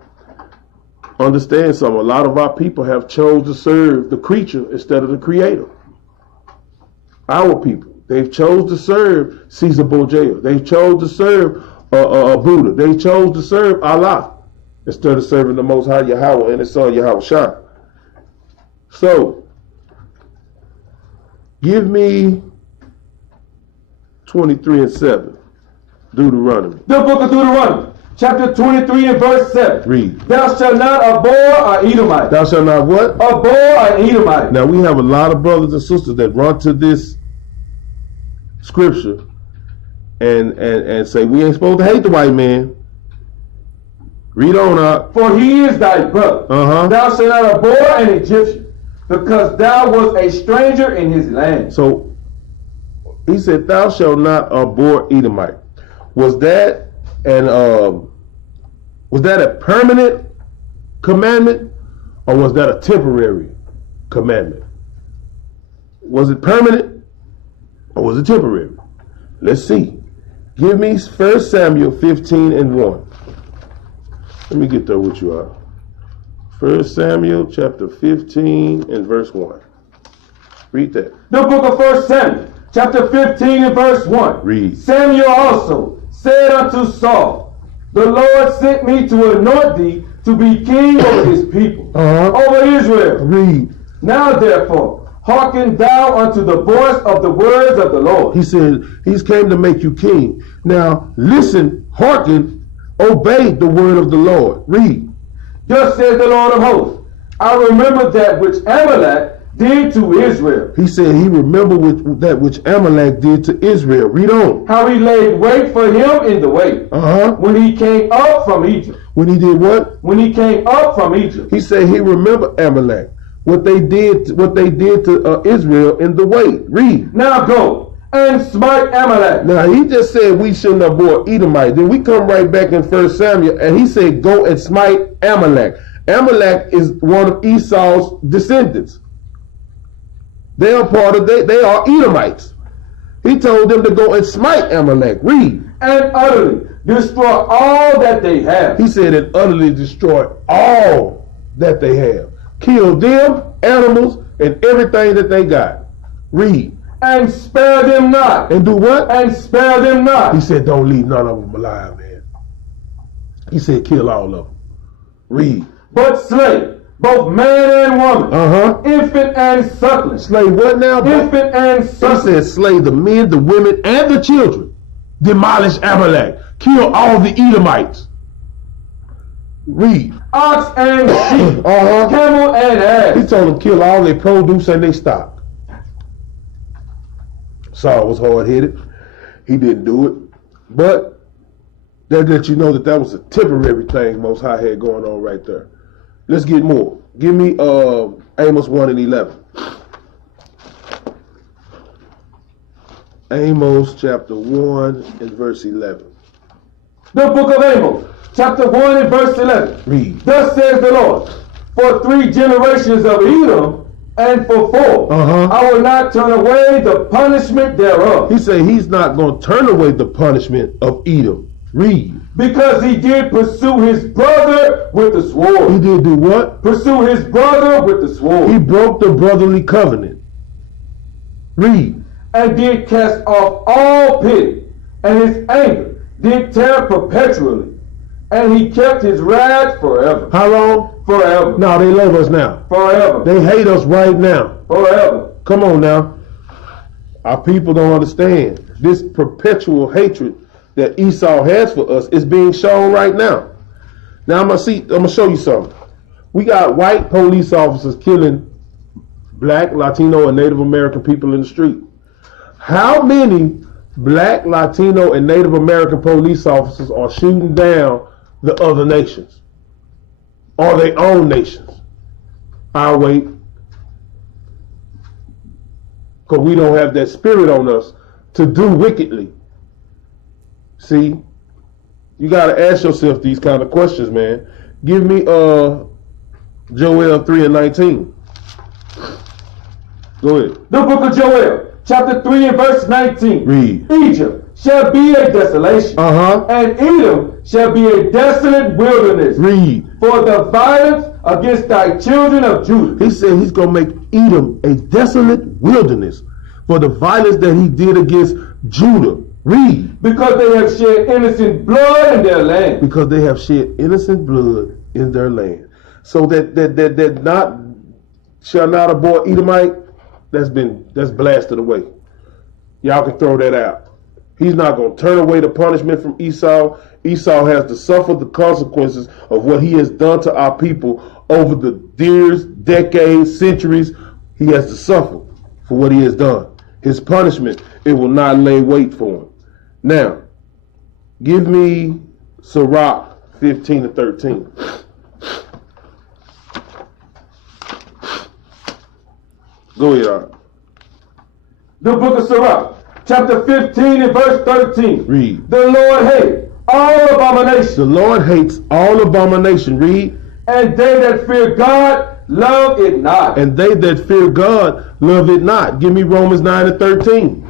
Understand something. A lot of our people have chose to serve the creature instead of the Creator. Our people, they've chose to serve Caesar Borgia. They've chose to serve Buddha. They chose to serve Allah instead of serving the Most High Yahawah and his son Yahawah. So, give me 23 and 7. Deuteronomy. The book of Deuteronomy, chapter 23 and verse 7. Read. Thou shalt not abhor an Edomite. Thou shalt not what? Abhor an Edomite. Now we have a lot of brothers and sisters that run to this scripture and say we ain't supposed to hate the white man. Read on up. For he is thy brother. Thou shalt not abhor an Egyptian, because thou wast a stranger in his land. So he said, thou shalt not abhor Edomite. Was that a permanent commandment, or was that a temporary commandment? Was it permanent, or was it temporary? Let's see. Give me 1 Samuel 15 and 1. Let me get there with you all. 1 Samuel chapter 15 and verse 1. Read that. The book of 1 Samuel chapter 15 and verse 1. Read. Samuel also said unto Saul, the Lord sent me to anoint thee to be king over his people, over Israel. Read. Now therefore, hearken thou unto the voice of the words of the Lord. He said, he's came to make you king. Now listen, hearken, obey the word of the Lord. Read. Thus says the Lord of hosts, I remember that which Amalek did to Israel. He said he remembered that which Amalek did to Israel. Read on. How he laid wait for him in the way. When he came up from Egypt. When he did what? When he came up from Egypt. He said he remembered Amalek. What they did to Israel in the way. Read. Now go and smite Amalek. Now he just said we shouldn't abhor Edomite. Then we come right back in 1 Samuel and he said go and smite Amalek. Amalek is one of Esau's descendants. They are they are Edomites. He told them to go and smite Amalek. Read. And utterly destroy all that they have. He said and utterly destroy all that they have. Kill them, animals, and everything that they got. Read. And spare them not. And do what? And spare them not. He said don't leave none of them alive, man. He said kill all of them. Read. But slay both man and woman, infant and suckling. Slay what now? Infant and suckling. He said slay the men, the women, and the children. Demolish Amalek. Kill all the Edomites. Read. Ox and sheep, camel and ass. He told them kill all their produce and their stock. Saul was hard-headed. He didn't do it. But that let you know that was a temporary thing Most High had going on right there. Let's get more. Give me Amos 1 and 11. Amos chapter 1 and verse 11. The book of Amos, chapter 1 and verse 11. Read. Thus says the Lord, for 3 generations of Edom, and for 4, I will not turn away the punishment thereof. He said he's not going to turn away the punishment of Edom. Read. Because he did pursue his brother with the sword. He did do what? Pursue his brother with the sword. He broke the brotherly covenant. Read. And did cast off all pity, and his anger did tear perpetually, and he kept his wrath forever. How long? Forever. No, they love us now. Forever. They hate us right now. Forever. Come on now. Our people don't understand. This perpetual hatred that Esau has for us is being shown right now. Now I'm gonna show you something. We got white police officers killing black, Latino, and Native American people in the street. How many black, Latino, and Native American police officers are shooting down the other nations or their own nations? I'll wait. Because we don't have that spirit on us to do wickedly. See, you got to ask yourself these kind of questions, man. Give me Joel 3:19. Go ahead. The book of Joel, chapter 3 and verse 19. Read. Egypt shall be a desolation, and Edom shall be a desolate wilderness. Read. For the violence against thy children of Judah. He said he's going to make Edom a desolate wilderness for the violence that he did against Judah. Read. Because they have shed innocent blood in their land. Because they have shed innocent blood in their land. So that not shall not abhor Edomite, that's blasted away. Y'all can throw that out. He's not going to turn away the punishment from Esau. Esau has to suffer the consequences of what he has done to our people over the years, decades, centuries. He has to suffer for what he has done. His punishment, it will not lay wait for him. Now, give me Sirach 15-13. Go ahead, Art. The book of Sirach, chapter 15 and verse 13. Read. The Lord hates all abomination. The Lord hates all abomination. Read. And they that fear God love it not. And they that fear God love it not. Give me Romans 9-13.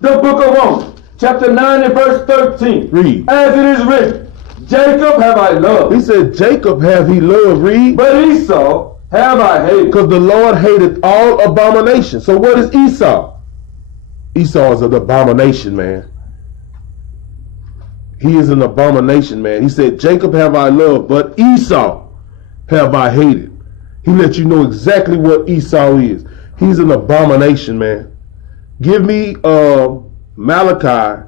The book of Romans, chapter 9 and verse 13. Read. As it is written, Jacob have I loved. He said, Jacob have he loved. Read. But Esau have I hated. Because the Lord hated all abomination. So what is Esau? Esau is an abomination, man. He is an abomination, man. He said, Jacob have I loved, but Esau have I hated. He let you know exactly what Esau is. He's an abomination, man. Give me Malachi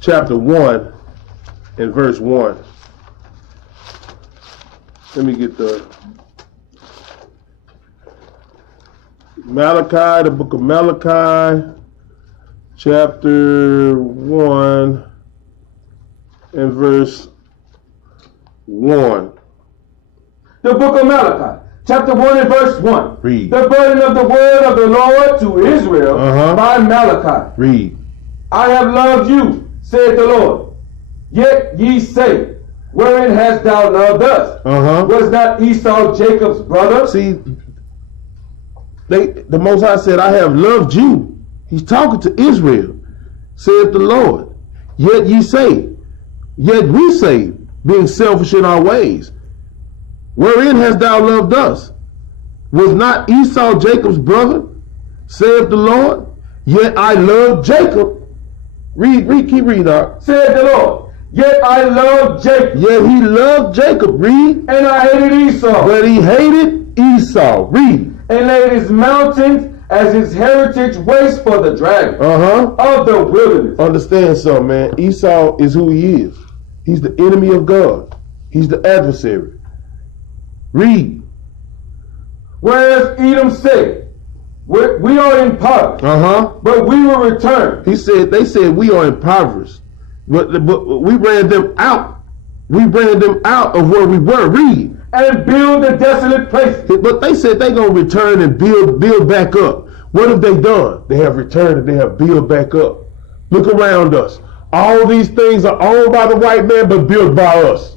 chapter 1 and verse 1. Let me get the Malachi, the book of Malachi, chapter 1 and verse 1. The book of Malachi, chapter 1 and verse 1. Read. The burden of the word of the Lord to Israel by Malachi. Read. I have loved you, said the Lord. Yet ye say, wherein hast thou loved us? Was not Esau Jacob's brother? See, the Most High said, I have loved you. He's talking to Israel, said the Lord. Yet ye say, yet we say, being selfish in our ways, wherein hast thou loved us? Was not Esau Jacob's brother, saith the Lord? Yet I love Jacob. Read, keep reading out. Said the Lord, yet I loved Jacob. Yet he loved Jacob. Read. And I hated Esau. But he hated Esau. Read. And laid his mountains as his heritage waste for the dragon of the wilderness. Understand something, man. Esau is who he is. He's the enemy of God. He's the adversary. Read. Whereas Edom said, we are impoverished, but we will return. They said we are impoverished, but we ran them out. We ran them out of where we were. Read. And build the desolate places. But they said they're going to return and build back up. What have they done? They have returned and they have built back up. Look around us. All these things are owned by the white man, but built by us.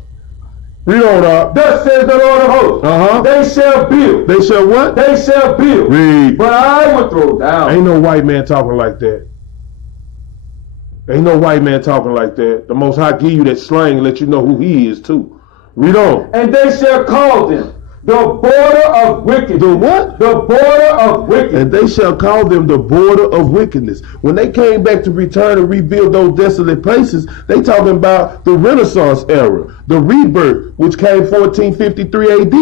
Read on up. Thus says the Lord of hosts. They shall build. They shall what? They shall build. Read. But I will throw down. Ain't no white man talking like that. Ain't no white man talking like that. The Most High give you that slang and let you know who he is too. Read on. And they shall call them the border of wickedness. The what? The border of wickedness. And they shall call them the border of wickedness. When they came back to return and rebuild those desolate places, they talking about the Renaissance era, the rebirth, which came 1453 AD.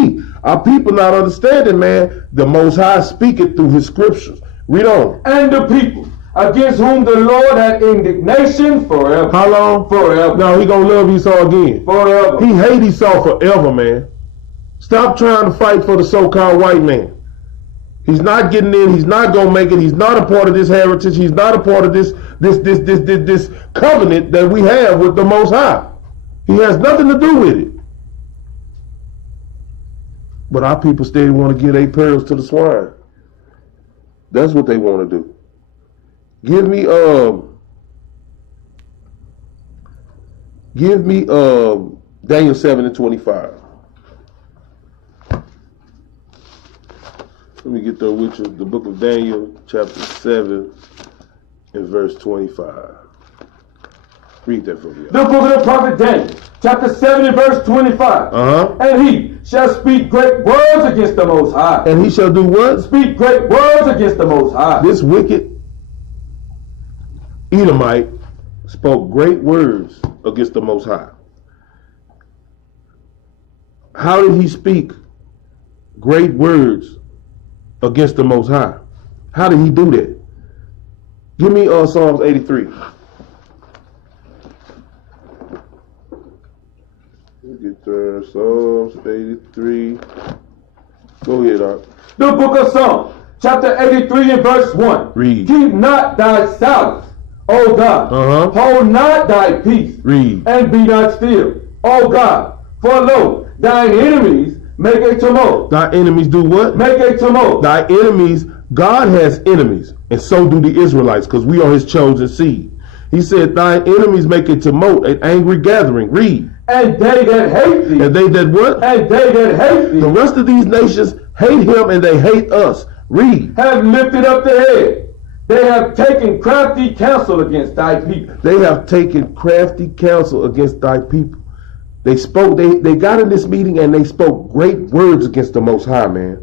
Our people not understanding, man. The Most High speaketh through his scriptures. Read on. And the people against whom the Lord had indignation forever. How long? Forever. No, he gonna love Esau again. Forever. He hate Esau forever, man. Stop trying to fight for the so-called white man. He's not getting in. He's not gonna make it. He's not a part of this heritage. He's not a part of this covenant that we have with the Most High. He has nothing to do with it. But our people still want to give their pearls to the swine. That's what they want to do. Give me Daniel 7:25. Let me get there with you. The book of Daniel, chapter 7 and verse 25. Read that for me. The book of the prophet Daniel, chapter 7 and verse 25. And he shall speak great words against the Most High. And he shall do what? Speak great words against the Most High. This wicked Edomite spoke great words against the Most High. How did he speak great words against the Most High? How did he do that? Give me Psalms 83. Get there, Psalms 83. Go ahead, Art. The book of Psalms, chapter 83 and verse 1. Read. Keep not thy silence, O God. Hold not thy peace. Read. And be not still, O God. For lo, thine enemies make a tumult. Thy enemies do what? Make a tumult. Thy enemies, God has enemies, and so do the Israelites, because we are his chosen seed. He said, thine enemies make a tumult, an angry gathering. Read. And they that hate thee. And they that what? And they that hate thee. The rest of these nations hate him and they hate us. Read. Have lifted up the head. They have taken crafty counsel against thy people. They have taken crafty counsel against thy people. They spoke, they got in this meeting and they spoke great words against the Most High, man.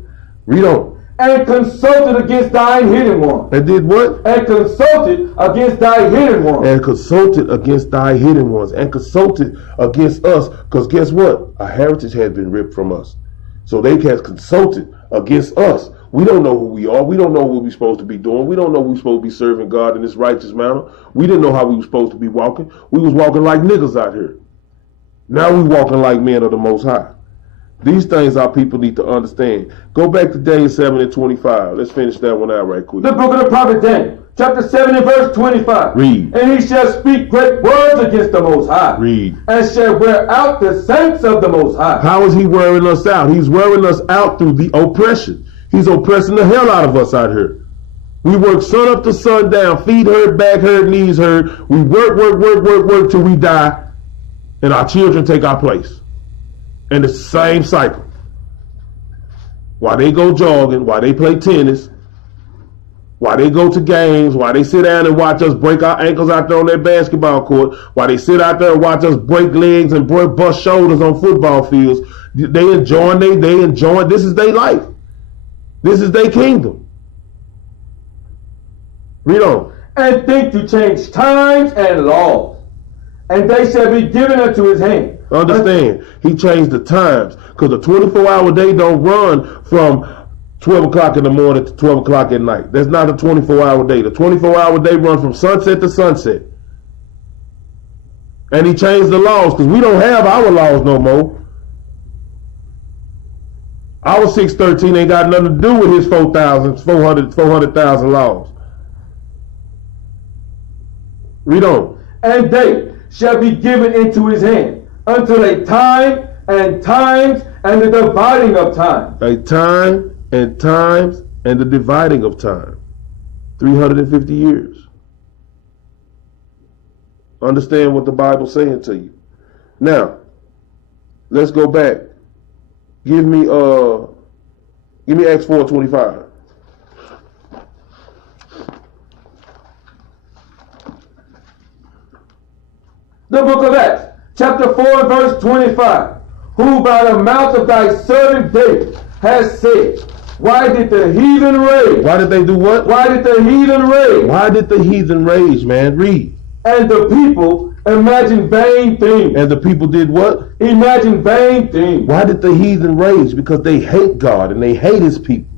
Read on. And consulted against thine hidden one. And did what? And consulted against thy hidden one. And consulted against thy hidden ones. And consulted against us. Because guess what? Our heritage has been ripped from us. So they have consulted against us. We don't know who we are. We don't know what we're supposed to be doing. We don't know we're supposed to be serving God in this righteous manner. We didn't know how we were supposed to be walking. We was walking like niggas out here. Now we walking like men of the Most High. These things our people need to understand. Go back to Daniel 7 and 25. Let's finish that one out right quick. The book of the prophet Daniel, chapter 7 and verse 25. Read. And he shall speak great words against the Most High. Read. And shall wear out the saints of the Most High. How is he wearing us out? He's wearing us out through the oppression. He's oppressing the hell out of us out here. We work sun up to sundown, feet hurt, back hurt, knees hurt. We work till we die, and our children take our place. And it's the same cycle. While they go jogging, while they play tennis, while they go to games, while they sit down and watch us break our ankles out there on that basketball court, while they sit out there and watch us break legs and bust shoulders on football fields, they enjoying. This is their life. This is their kingdom. Read on. And think to change times and laws, and they shall be given unto his hand. Understand, he changed the times, because the 24-hour day don't run from 12 o'clock in the morning to 12 o'clock at night. That's not a 24-hour day. The 24-hour day runs from sunset to sunset. And he changed the laws, because we don't have our laws no more. Our 613 ain't got nothing to do with his 400,000 laws. Read on. And they shall be given into his hand until a time and times and the dividing of time. A time and times and the dividing of time. 350 years. Understand what the Bible's saying to you. Now, let's go back. Give me Acts 4:25. The book of Acts, chapter 4 and verse 25. who by the mouth of thy servant David has said, why did the heathen rage? Why did they do what? Why did the heathen rage? Why did the heathen rage, man? Read. And the people imagine vain things. And the people did what? Imagine vain things. Why did the heathen rage? Because they hate God and they hate his people.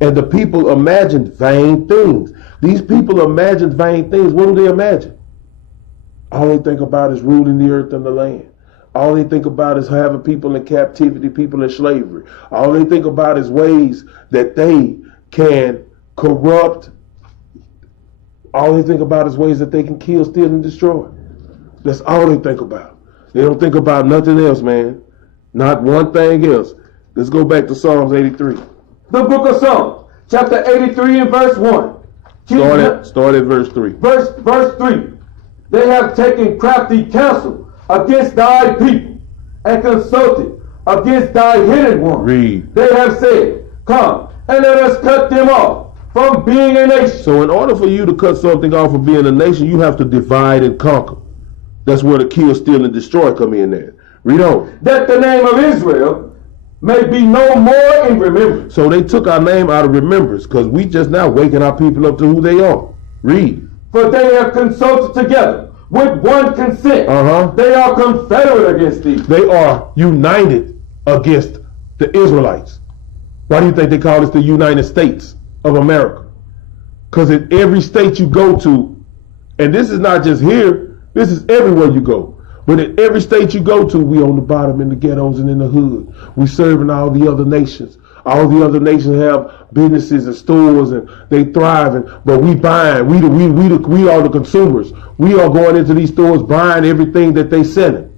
And the people imagined vain things. These people imagined vain things. What do they imagine? All they think about is ruling the earth and the land. All they think about is having people in captivity, people in slavery. All they think about is ways that they can corrupt. All they think about is ways that they can kill, steal, and destroy. That's all they think about. They don't think about nothing else, man. Not one thing else. Let's go back to Psalms 83. The book of Psalms, chapter 83 and verse 1. Start at verse 3. Verse 3. They have taken crafty counsel against thy people, and consulted against thy hidden one. Read. They have said, come, and let us cut them off from being a nation. So in order for you to cut something off from being a nation, you have to divide and conquer. That's where the kill, steal, and destroy come in there. Read on. That the name of Israel may be no more in remembrance. So they took our name out of remembrance because we just now waking our people up to who they are. Read. For they have consulted together with one consent. They are confederate against thee. They are united against the Israelites. Why do you think they call us the United States of America? Because in every state you go to, and this is not just here, this is everywhere you go. But in every state you go to, we on the bottom in the ghettos and in the hood. We serving all the other nations. All the other nations have businesses and stores and they thriving, but we buying. We are the consumers. We are going into these stores buying everything that they selling.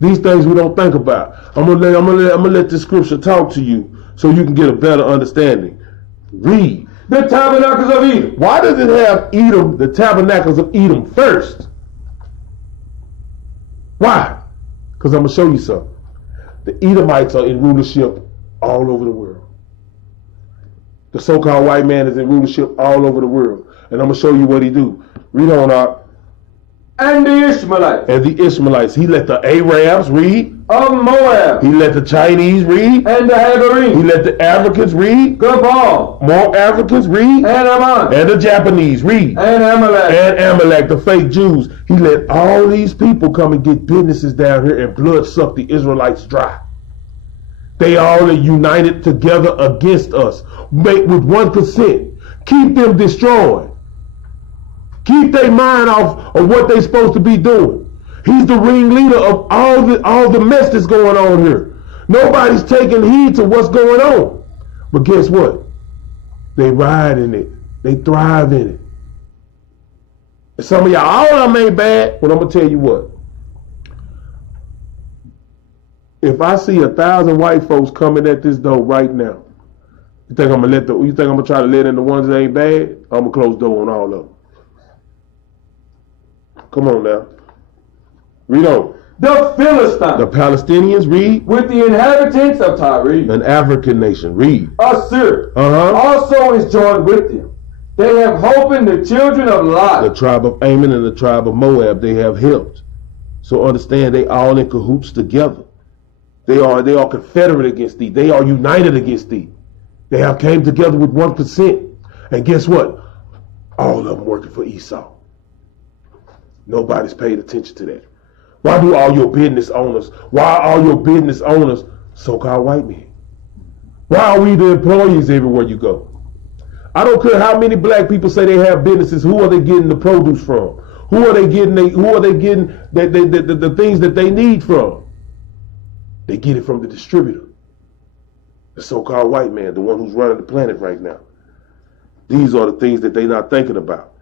These things we don't think about. I'm gonna let this scripture talk to you so you can get a better understanding. Read. The tabernacles of Edom. Why does it have Edom, the tabernacles of Edom first? Why? Because I'm gonna show you something. The Edomites are in rulership all over the world. The so-called white man is in rulership all over the world. And I'm going to show you what he do. Read on out. And the Ishmaelites. And the Ishmaelites. He let the Arabs read. Of Moab. He let the Chinese read. And the Hagarene. He let the Africans read. Gabal. More Africans read. And Ammon. And the Japanese read. And Amalek. And Amalek, the fake Jews. He let all these people come and get businesses down here and blood suck the Israelites dry. They all are united together against us. Make with one consent. Keep them destroyed. Keep their mind off of what they're supposed to be doing. He's the ringleader of all the mess that's going on here. Nobody's taking heed to what's going on. But guess what? They ride in it. They thrive in it. And some of y'all, all of them ain't bad, but I'm going to tell you what. If I see 1,000 white folks coming at this door right now, you think I'm gonna try to let in the ones that ain't bad? I'm gonna close the door on all of them. Come on now. Read on. The Philistines. The Palestinians, read. With the inhabitants of Tyre. An African nation, read. Assur. Also is joined with them. They have hope in the children of Lot. The tribe of Ammon and the tribe of Moab, they have helped. So understand, they all in cahoots together. They are confederate against thee. They are united against thee. They have came together with one consent. And guess what? All of them working for Esau. Nobody's paid attention to that. Why do all your business owners, so-called white men? Why are we the employees everywhere you go? I don't care how many black people say they have businesses. Who are they getting the produce from? Who are they getting the things that they need from? They get it from the distributor, the so-called white man, the one who's running the planet right now. These are the things that they're not thinking about.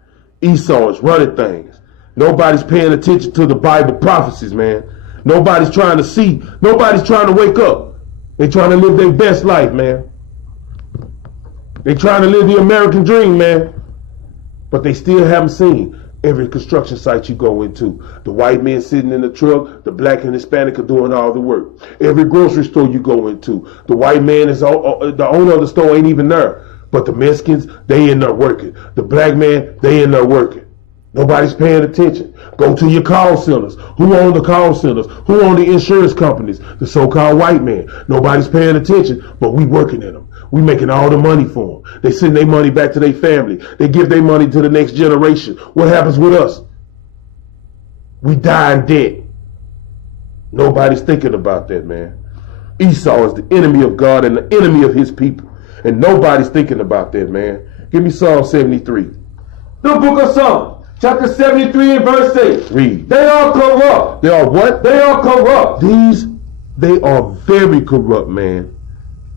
Esau is running things. Nobody's paying attention to the Bible prophecies, man. Nobody's trying to see. Nobody's trying to wake up. They're trying to live their best life, man. They're trying to live the American dream, man. But they still haven't seen every construction site you go into. The white men sitting in the truck, the black and Hispanic are doing all the work. Every grocery store you go into, the white man is the owner of the store ain't even there. But the Mexicans, they in there working. The black man, they in there working. Nobody's paying attention. Go to your call centers. Who own the call centers? Who own the insurance companies? The so-called white man. Nobody's paying attention, but we working in them. We making all the money for them. They send their money back to their family. They give their money to the next generation. What happens with us? We die in debt. Nobody's thinking about that, man. Esau is the enemy of God and the enemy of his people. And nobody's thinking about that, man. Give me Psalm 73. The book of Psalms, chapter 73 and verse 8. Read. They are corrupt. They are what? They are corrupt. They are very corrupt, man.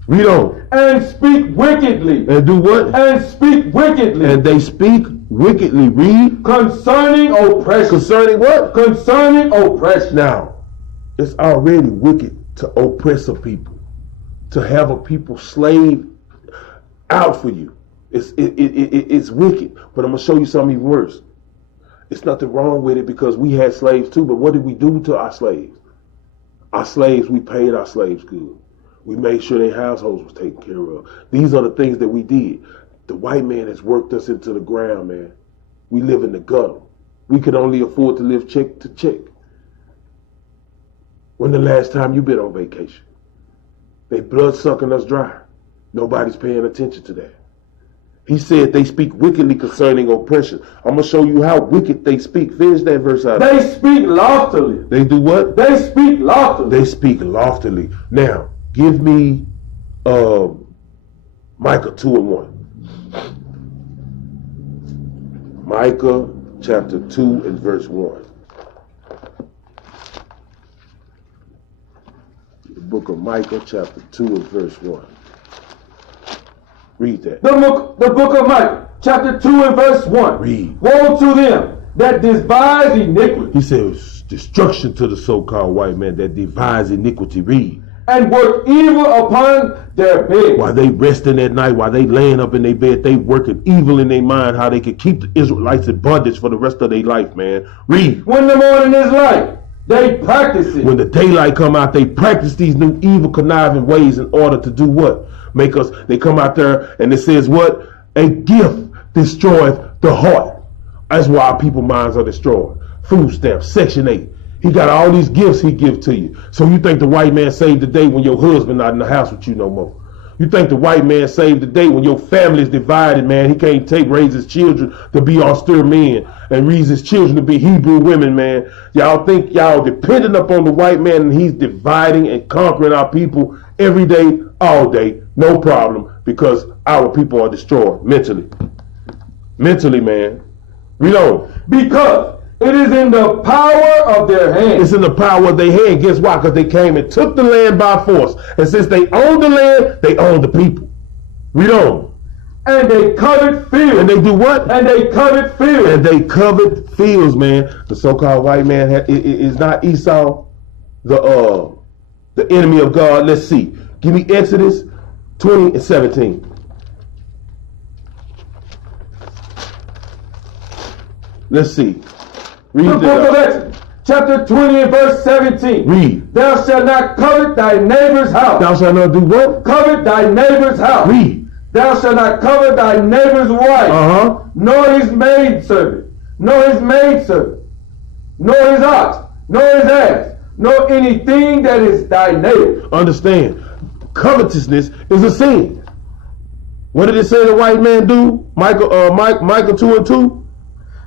Read on. And speak wickedly. And do what? And speak wickedly. And they speak wickedly. Read. Concerning oppression. Concerning what? Concerning oppression. Now, it's already wicked to oppress a people. To have a people slave out for you. It's wicked. But I'm going to show you something even worse. It's nothing wrong with it because we had slaves too. But what did we do to our slaves? Our slaves, we paid our slaves good. We made sure their households was taken care of. These are the things that we did. The white man has worked us into the ground, man. We live in the gutter. We could only afford to live check to check. When the last time you been on vacation? They blood sucking us dry. Nobody's paying attention to that. He said they speak wickedly concerning oppression. I'm going to show you how wicked they speak. Finish that verse out. They speak loftily. They do what? They speak loftily. They speak loftily. Now, give me Micah 2 and 1. Micah chapter 2 and verse 1. The book of Micah chapter 2 and verse 1. Read that. The book of Micah chapter 2 and verse 1. Read. Woe to them that despise iniquity. He says destruction to the so-called white man that devise iniquity. Read. And work evil upon their bed. While they resting at night, while they laying up in their bed, they working evil in their mind, how they could keep the Israelites in bondage for the rest of their life, man. Read. When the morning is light, they practice it. When the daylight come out, they practice these new evil conniving ways in order to do what? Make us, they come out there and it says what? A gift destroyeth the heart. That's why our people's minds are destroyed. Food stamps, Section 8. He got all these gifts he gives to you. So you think the white man saved the day when your husband not in the house with you no more. You think the white man saved the day when your family is divided, man. He can't raise his children to be austere men and raise his children to be Hebrew women, man. Y'all think y'all dependent upon the white man and he's dividing and conquering our people every day, all day, no problem, because our people are destroyed mentally. Mentally, man. Read on. Because it is in the power of their hand. It's in the power of their hand. Guess why? Because they came and took the land by force. And since they own the land, they own the people. Read on. And they covered fields. And they do what? And they covered fields. And they covered fields, man. The so-called white man is not Esau, the enemy of God. Let's see. Give me Exodus 20 and 17. Let's see. Read the book of Exodus, chapter 20 and verse 17. Read. Thou shalt not covet thy neighbor's house. Thou shalt not do what? Covet thy neighbor's house. Read. Thou shalt not covet thy neighbor's wife, nor his maidservant, nor his maidservant, nor his ox, nor his ass, nor anything that is thy neighbor. Understand, covetousness is a sin. What did it say the white man do? Micah 2 and 2?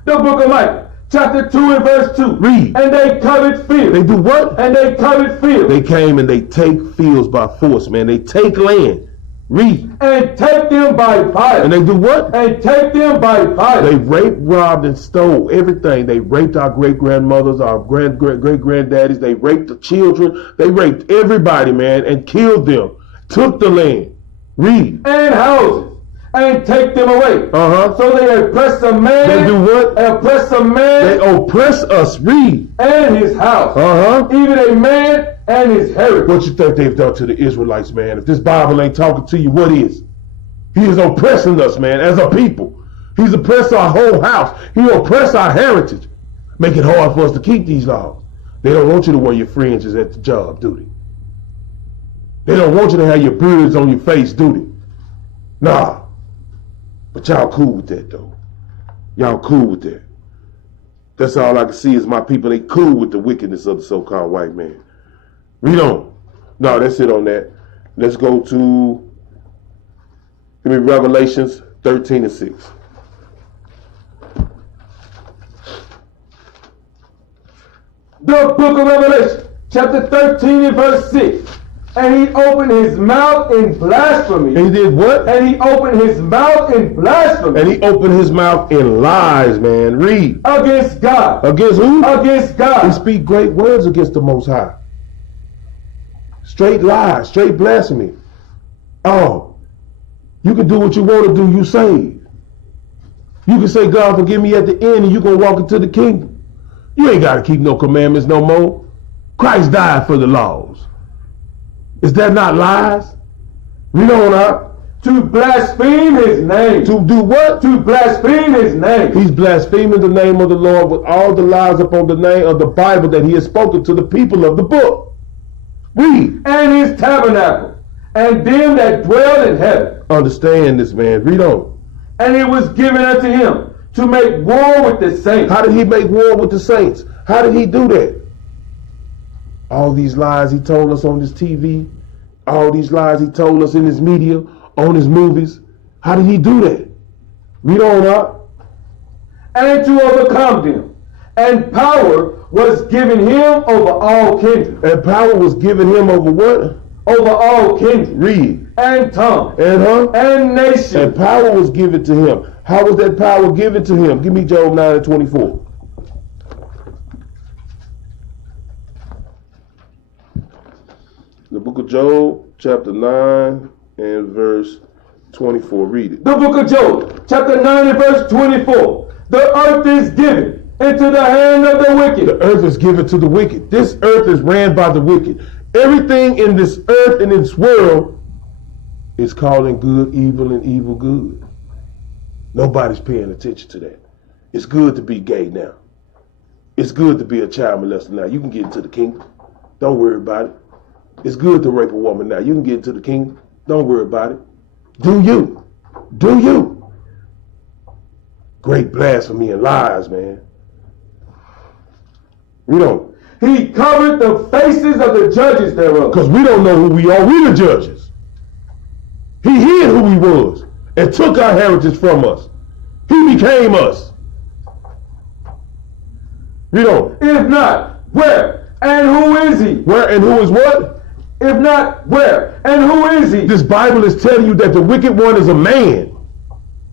The book of Micah, chapter 2 and verse 2. Read. And they covet fields. They do what? And they covet fields. They came and they take fields by force, man. They take land. Read. And take them by violence. And they do what? And take them by violence. They raped, robbed, and stole everything. They raped our great-grandmothers, our great-granddaddies. They raped the children. They raped everybody, man, and killed them. Took the land. Read. And houses. And take them away. So they oppress a man. They do what? Oppress a man. They oppress us. Read. And his house. Even a man and his heritage. What you think they've done to the Israelites, man? If this Bible ain't talking to you, what is? He is oppressing us, man, as a people. He's oppressed our whole house. He oppressed our heritage. Make it hard for us to keep these laws. They don't want you to wear your fringes at the job, do they? They don't want you to have your beards on your face, do they? Nah. But y'all cool with that, though. Y'all cool with that. That's all I can see is my people, they cool with the wickedness of the so-called white man. Read on. No, that's it on that. Let's go to Revelations 13 and 6. The book of Revelation, chapter 13 and verse 6. And he opened his mouth in blasphemy. And he did what? And he opened his mouth in blasphemy. And he opened his mouth in lies, man. Read. Against God. Against who? Against God. He speak great words against the Most High. Straight lies, straight blasphemy. Oh, you can do what you want to do, you saved. You can say, God, forgive me at the end, and you going to walk into the kingdom. You ain't got to keep no commandments no more. Christ died for the laws. Is that not lies? Read on up. To blaspheme his name. To do what? To blaspheme his name. He's blaspheming the name of the Lord with all the lies upon the name of the Bible that he has spoken to the people of the book. Read. And his tabernacle, and them that dwell in heaven. Understand this, man. Read on. And it was given unto him to make war with the saints. How did he make war with the saints? How did he do that? All these lies he told us on this TV, all these lies he told us in his media, on his movies. How did he do that? Read on up. And to overcome them. And power was given him over all kindred. And power was given him over what? Over all kindred. Read. And tongue. And And nation. And power was given to him. How was that power given to him? Give me Job 9 and 24. The book of Job, chapter 9 and verse 24. Read it. The book of Job, chapter 9 and verse 24. The earth is given into the hand of the wicked. The earth is given to the wicked. This earth is ran by the wicked. Everything in this earth and in this world is calling good evil and evil good. Nobody's paying attention to that. It's good to be gay now. It's good to be a child molester now. You can get into the kingdom. Don't worry about it. It's good to rape a woman now. You can get into the kingdom. Don't worry about it. Do you. Do you. Great blasphemy and lies, man. We don't. He covered the faces of the judges thereof. Because we don't know who we are. We the judges. He hid who he was and took our heritage from us. He became us. Read on. If not, where and who is he? Where and who is what? If not, where and who is he? This Bible is telling you that the wicked one is a man.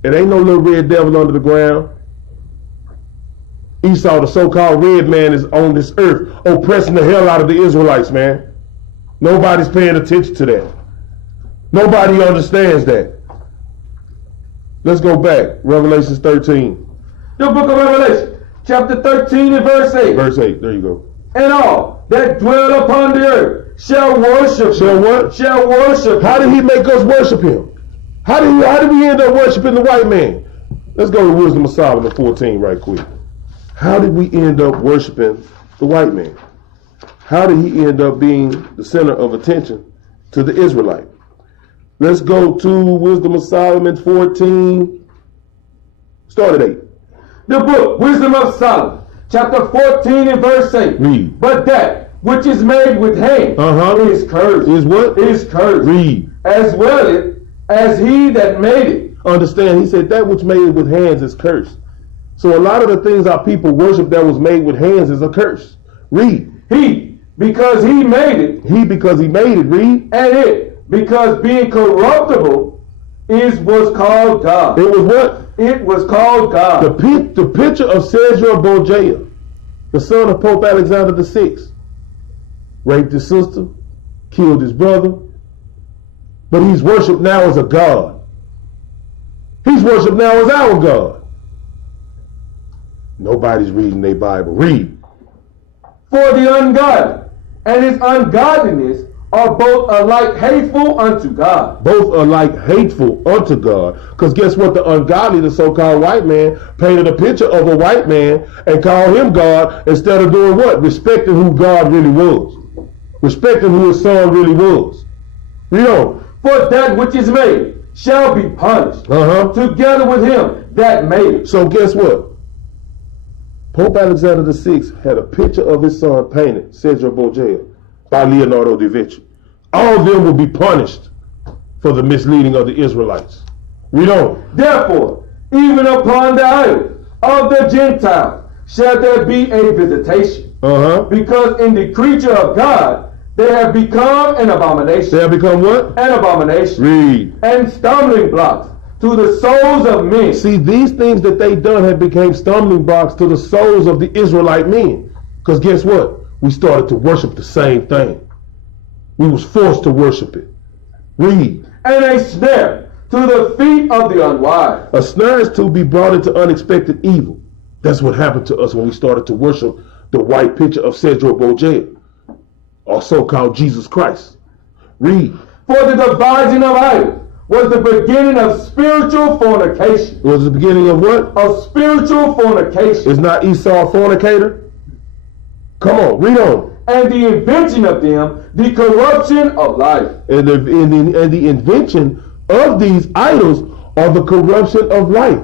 It ain't no little red devil under the ground. Esau, the so-called red man, is on this earth oppressing the hell out of the Israelites, man. Nobody's paying attention to that. Nobody understands that. Let's go back. Revelation 13. The book of Revelation, chapter 13 and verse 8. Verse 8. There you go. And all that dwell upon the earth shall worship. Shall what? Shall worship. How did he make us worship him? How did we end up worshiping the white man? Let's go to Wisdom of Solomon 14 right quick. How did we end up worshiping the white man? How did he end up being the center of attention to the Israelite? Let's go to Wisdom of Solomon 14. Start at 8. The book, Wisdom of Solomon, chapter 14 and verse 8. Read. But that which is made with hands is cursed. Is what? Is cursed. Read. As well as he that made it. Understand, he said that which made with hands is cursed. So a lot of the things our people worship that was made with hands is a curse. Read. He, because he made it. He, because he made it. Read. And it, because being corruptible, was called God. It was what? It was called God. The picture of Cesar Borgia, the son of Pope Alexander VI, raped his sister, killed his brother, but he's worshipped now as a God. He's worshipped now as our God. Nobody's reading their Bible. Read. For the ungodly and his ungodliness are both alike hateful unto God. Both are like hateful unto God. Because guess what? The ungodly, the so-called white man, painted a picture of a white man and called him God instead of doing what? Respecting who God really was. Respecting who his son really was. Read on. For that which is made shall be punished together with him that made it. So guess what? Pope Alexander VI had a picture of his son painted, Cesare Borgia, by Leonardo da Vinci. All of them will be punished for the misleading of the Israelites. Read on. Therefore, even upon the idol of the Gentiles shall there be a visitation. Because in the creature of God they have become an abomination. They have become what? An abomination. Read. And stumbling blocks to the souls of men. See, these things that they done have become stumbling blocks to the souls of the Israelite men. Because guess what? We started to worship the same thing. We was forced to worship it. Read. And a snare to the feet of the unwise. A snare is to be brought into unexpected evil. That's what happened to us when we started to worship the white picture of Cesare Borgia, or so-called Jesus Christ. Read. For the devising of idols was the beginning of spiritual fornication. It was the beginning of what? Of spiritual fornication. Is not Esau a fornicator? Come on, read on. And the invention of them, the corruption of life. And the invention of these idols are the corruption of life.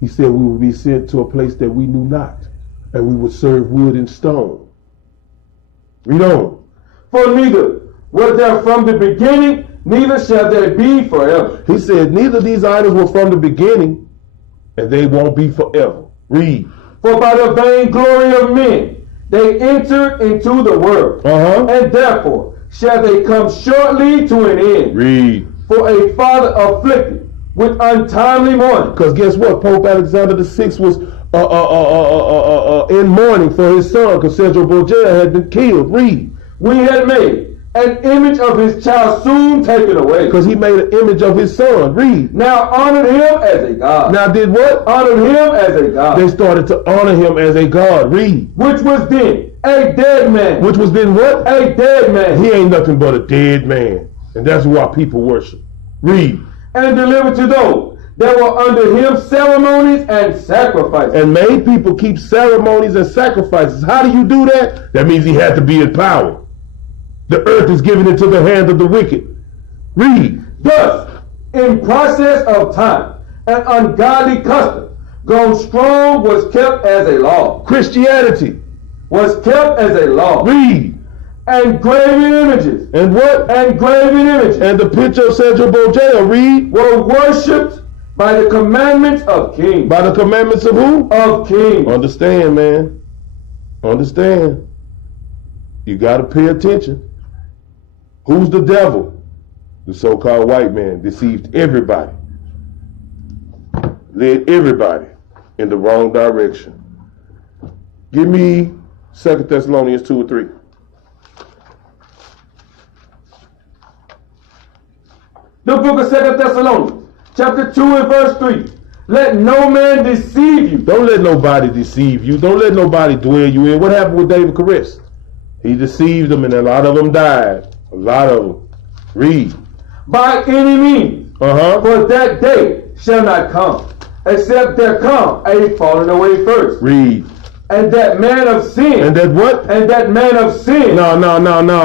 He said we would be sent to a place that we knew not, and we would serve wood and stone. Read on. For neither was there from the beginning, neither shall there be forever. He said neither these idols were from the beginning, and they won't be forever. Read. For by the vainglory of men they entered into the world, and therefore shall they come shortly to an end. Read. For a father afflicted with untimely mourning. Because guess what? Pope Alexander VI was in mourning for his son, because Cesare Borgia had been killed. Read. We had made an image of his child soon taken away. Because he made an image of his son. Read. Now honored him as a God. Now did what? Honored him as a God. They started to honor him as a God. Read. Which was then a dead man. Which was then what? A dead man. He ain't nothing but a dead man. And that's why people worship. Read. And delivered to those that were under him ceremonies and sacrifices. And made people keep ceremonies and sacrifices. How do you do that? That means he had to be in power. The earth is given into the hand of the wicked. Read. Thus, in process of time, an ungodly custom, grown strong, was kept as a law. Christianity was kept as a law. Read. And graven images. And what? And graven images. And the picture of Cesare Borgia, read. Were worshipped by the commandments of kings. By the commandments of who? Of kings. Understand, man. Understand. You got to pay attention. Who's the devil? The so-called white man deceived everybody. Led everybody in the wrong direction. Give me 2 Thessalonians 2 and 3. The book of 2 Thessalonians, chapter 2 and verse 3. Let no man deceive you. Don't let nobody deceive you. Don't let nobody dwell you in. What happened with David Koresh? He deceived them and a lot of them died. A lot of them. Read. By any means. For that day shall not come, except there come a falling away first. Read. And that man of sin. And that what? And that man of sin. No.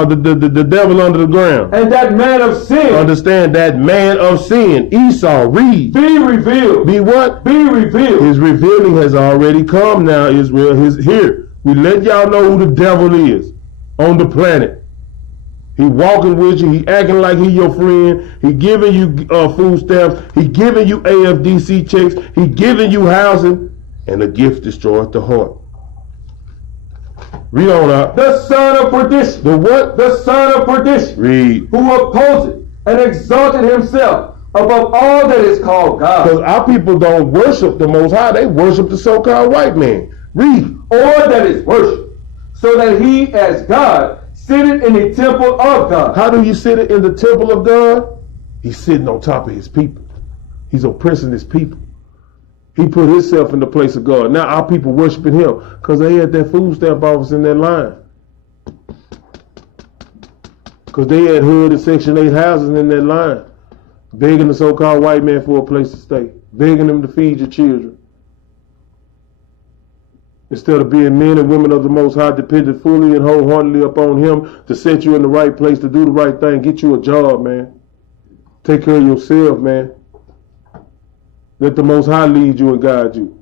The devil under the ground. And that man of sin. Understand, that man of sin. Esau. Read. Be revealed. Be what? Be revealed. His revealing has already come now, Israel. His here. We let y'all know who the devil is on the planet. He walking with you. He acting like he your friend. He giving you food stamps. He giving you AFDC checks. He giving you housing. And the gift destroys the heart. Read on up. The son of perdition. The what? The son of perdition. Read. Who opposed and exalted himself above all that is called God. Because our people don't worship the Most High. They worship the so-called white man. Read. Or that is worship. So that he as God sitteth in the temple of God. How do you sit in the temple of God? He's sitting on top of his people. He's oppressing his people. He put himself in the place of God. Now our people worshiping him because they had that food stamp office in that line. Because they had hood and Section 8 houses in that line. Begging the so-called white man for a place to stay. Begging them to feed your children. Instead of being men and women of the Most High, dependent fully and wholeheartedly upon him to set you in the right place, to do the right thing, get you a job, man. Take care of yourself, man. Let the Most High lead you and guide you.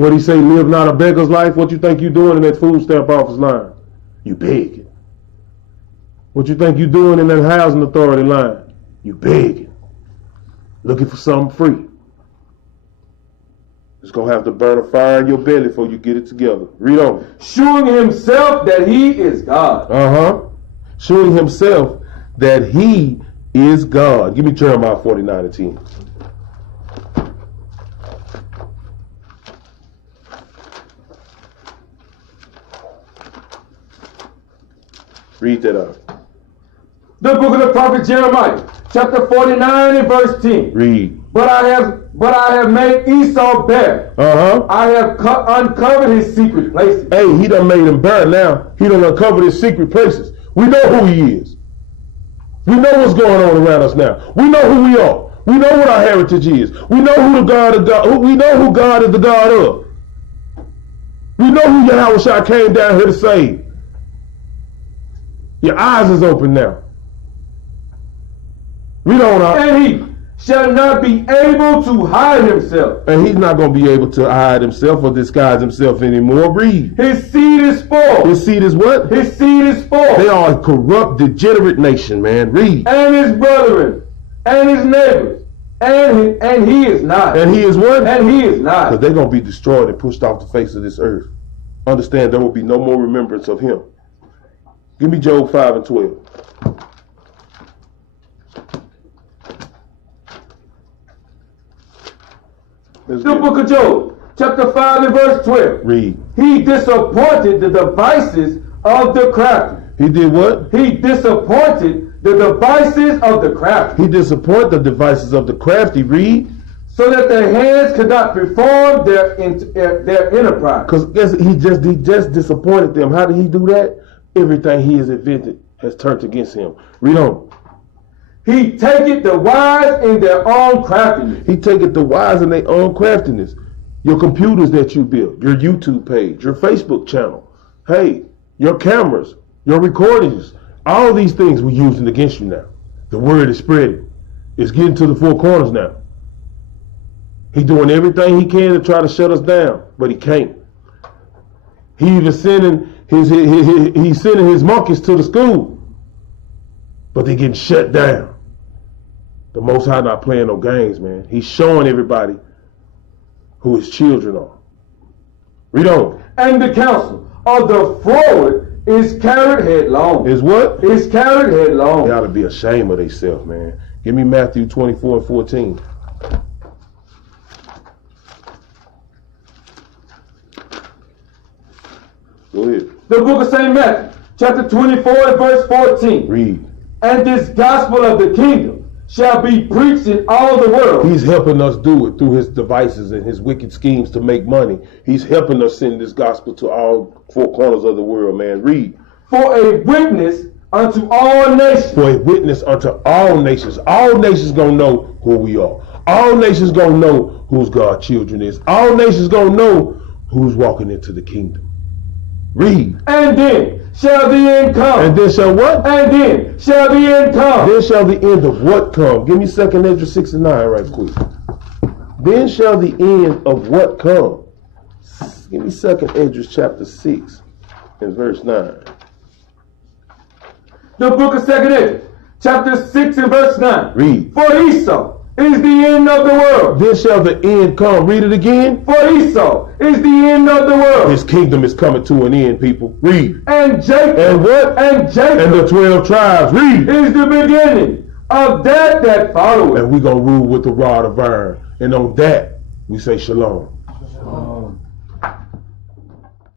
What he say, live not a beggar's life? What you think you doing in that food stamp office line? You begging. What you think you doing in that housing authority line? You begging. Looking for something free. It's going to have to burn a fire in your belly before you get it together. Read on. Showing himself that he is God. Showing himself that he is God. Give me Jeremiah 49:10. Read that out. The book of the prophet Jeremiah, chapter 49 and verse 10. Read. But I have made Esau bare. I have uncovered his secret places. Hey, he done made him bare now. He done uncovered his secret places. We know who he is. We know what's going on around us now. We know who we are. We know what our heritage is. We know who the God of God. We know who God is the God of. We know who Yahawah came down here to save. Your eyes is open now. We don't know. And he shall not be able to hide himself. And he's not going to be able to hide himself or disguise himself anymore. Read. His seed is spoiled. His seed is what? His seed is spoiled. They are a corrupt, degenerate nation, man. Read. And his brethren, and his neighbors, and he is not. And he is what? And he is not. Because they're going to be destroyed and pushed off the face of this earth. Understand, there will be no more remembrance of him. Give me Job 5 and 12. The book of Job, chapter 5 and verse 12. Read. He disappointed the devices of the crafty. He did what? He disappointed the devices of the crafty. He disappointed the devices of the crafty. Read. So that their hands could not perform their enterprise. Because he just disappointed them. How did he do that? Everything he has invented has turned against him. Read on. He taketh the wise in their own craftiness. He taketh the wise in their own craftiness. Your computers that you built, your YouTube page, your Facebook channel, hey, your cameras, your recordings, all these things we're using against you now. The word is spreading. It's getting to the four corners now. He's doing everything he can to try to shut us down, but he can't. He even sending he's sending his monkeys to the school, but they're getting shut down. The Most High not playing no games, man. He's showing everybody who his children are. Read on. And the counsel of the froward is carried headlong. Is what? Is carried headlong. They ought to be ashamed of themselves, man. Give me Matthew 24 and 14. Go ahead. The book of St. Matthew, chapter 24 and verse 14. Read. And this gospel of the kingdom shall be preached in all the world. He's helping us do it through his devices and his wicked schemes to make money. He's helping us send this gospel to all four corners of the world, man. Read. For a witness unto all nations. For a witness unto all nations. All nations gonna know who we are. All nations gonna know whose God's children is. All nations gonna know who's walking into the kingdom. Read. And then shall the end come. And then shall what? And then shall the end come. Then shall the end of what come? Give me 2nd Ezra 6 and 9 right quick. Then shall the end of what come? Give me 2nd Ezra chapter 6 and verse 9. The book of 2nd Ezra, chapter 6 and verse 9. Read. For Esau is the end of the world. Then shall the end come. Read it again. For Esau is the end of the world. His kingdom is coming to an end, people. Read. And Jacob. And what? And Jacob. And the 12 tribes. Read. Is the beginning of that followeth. And we're going to rule with the rod of iron. And on that, we say shalom. Shalom.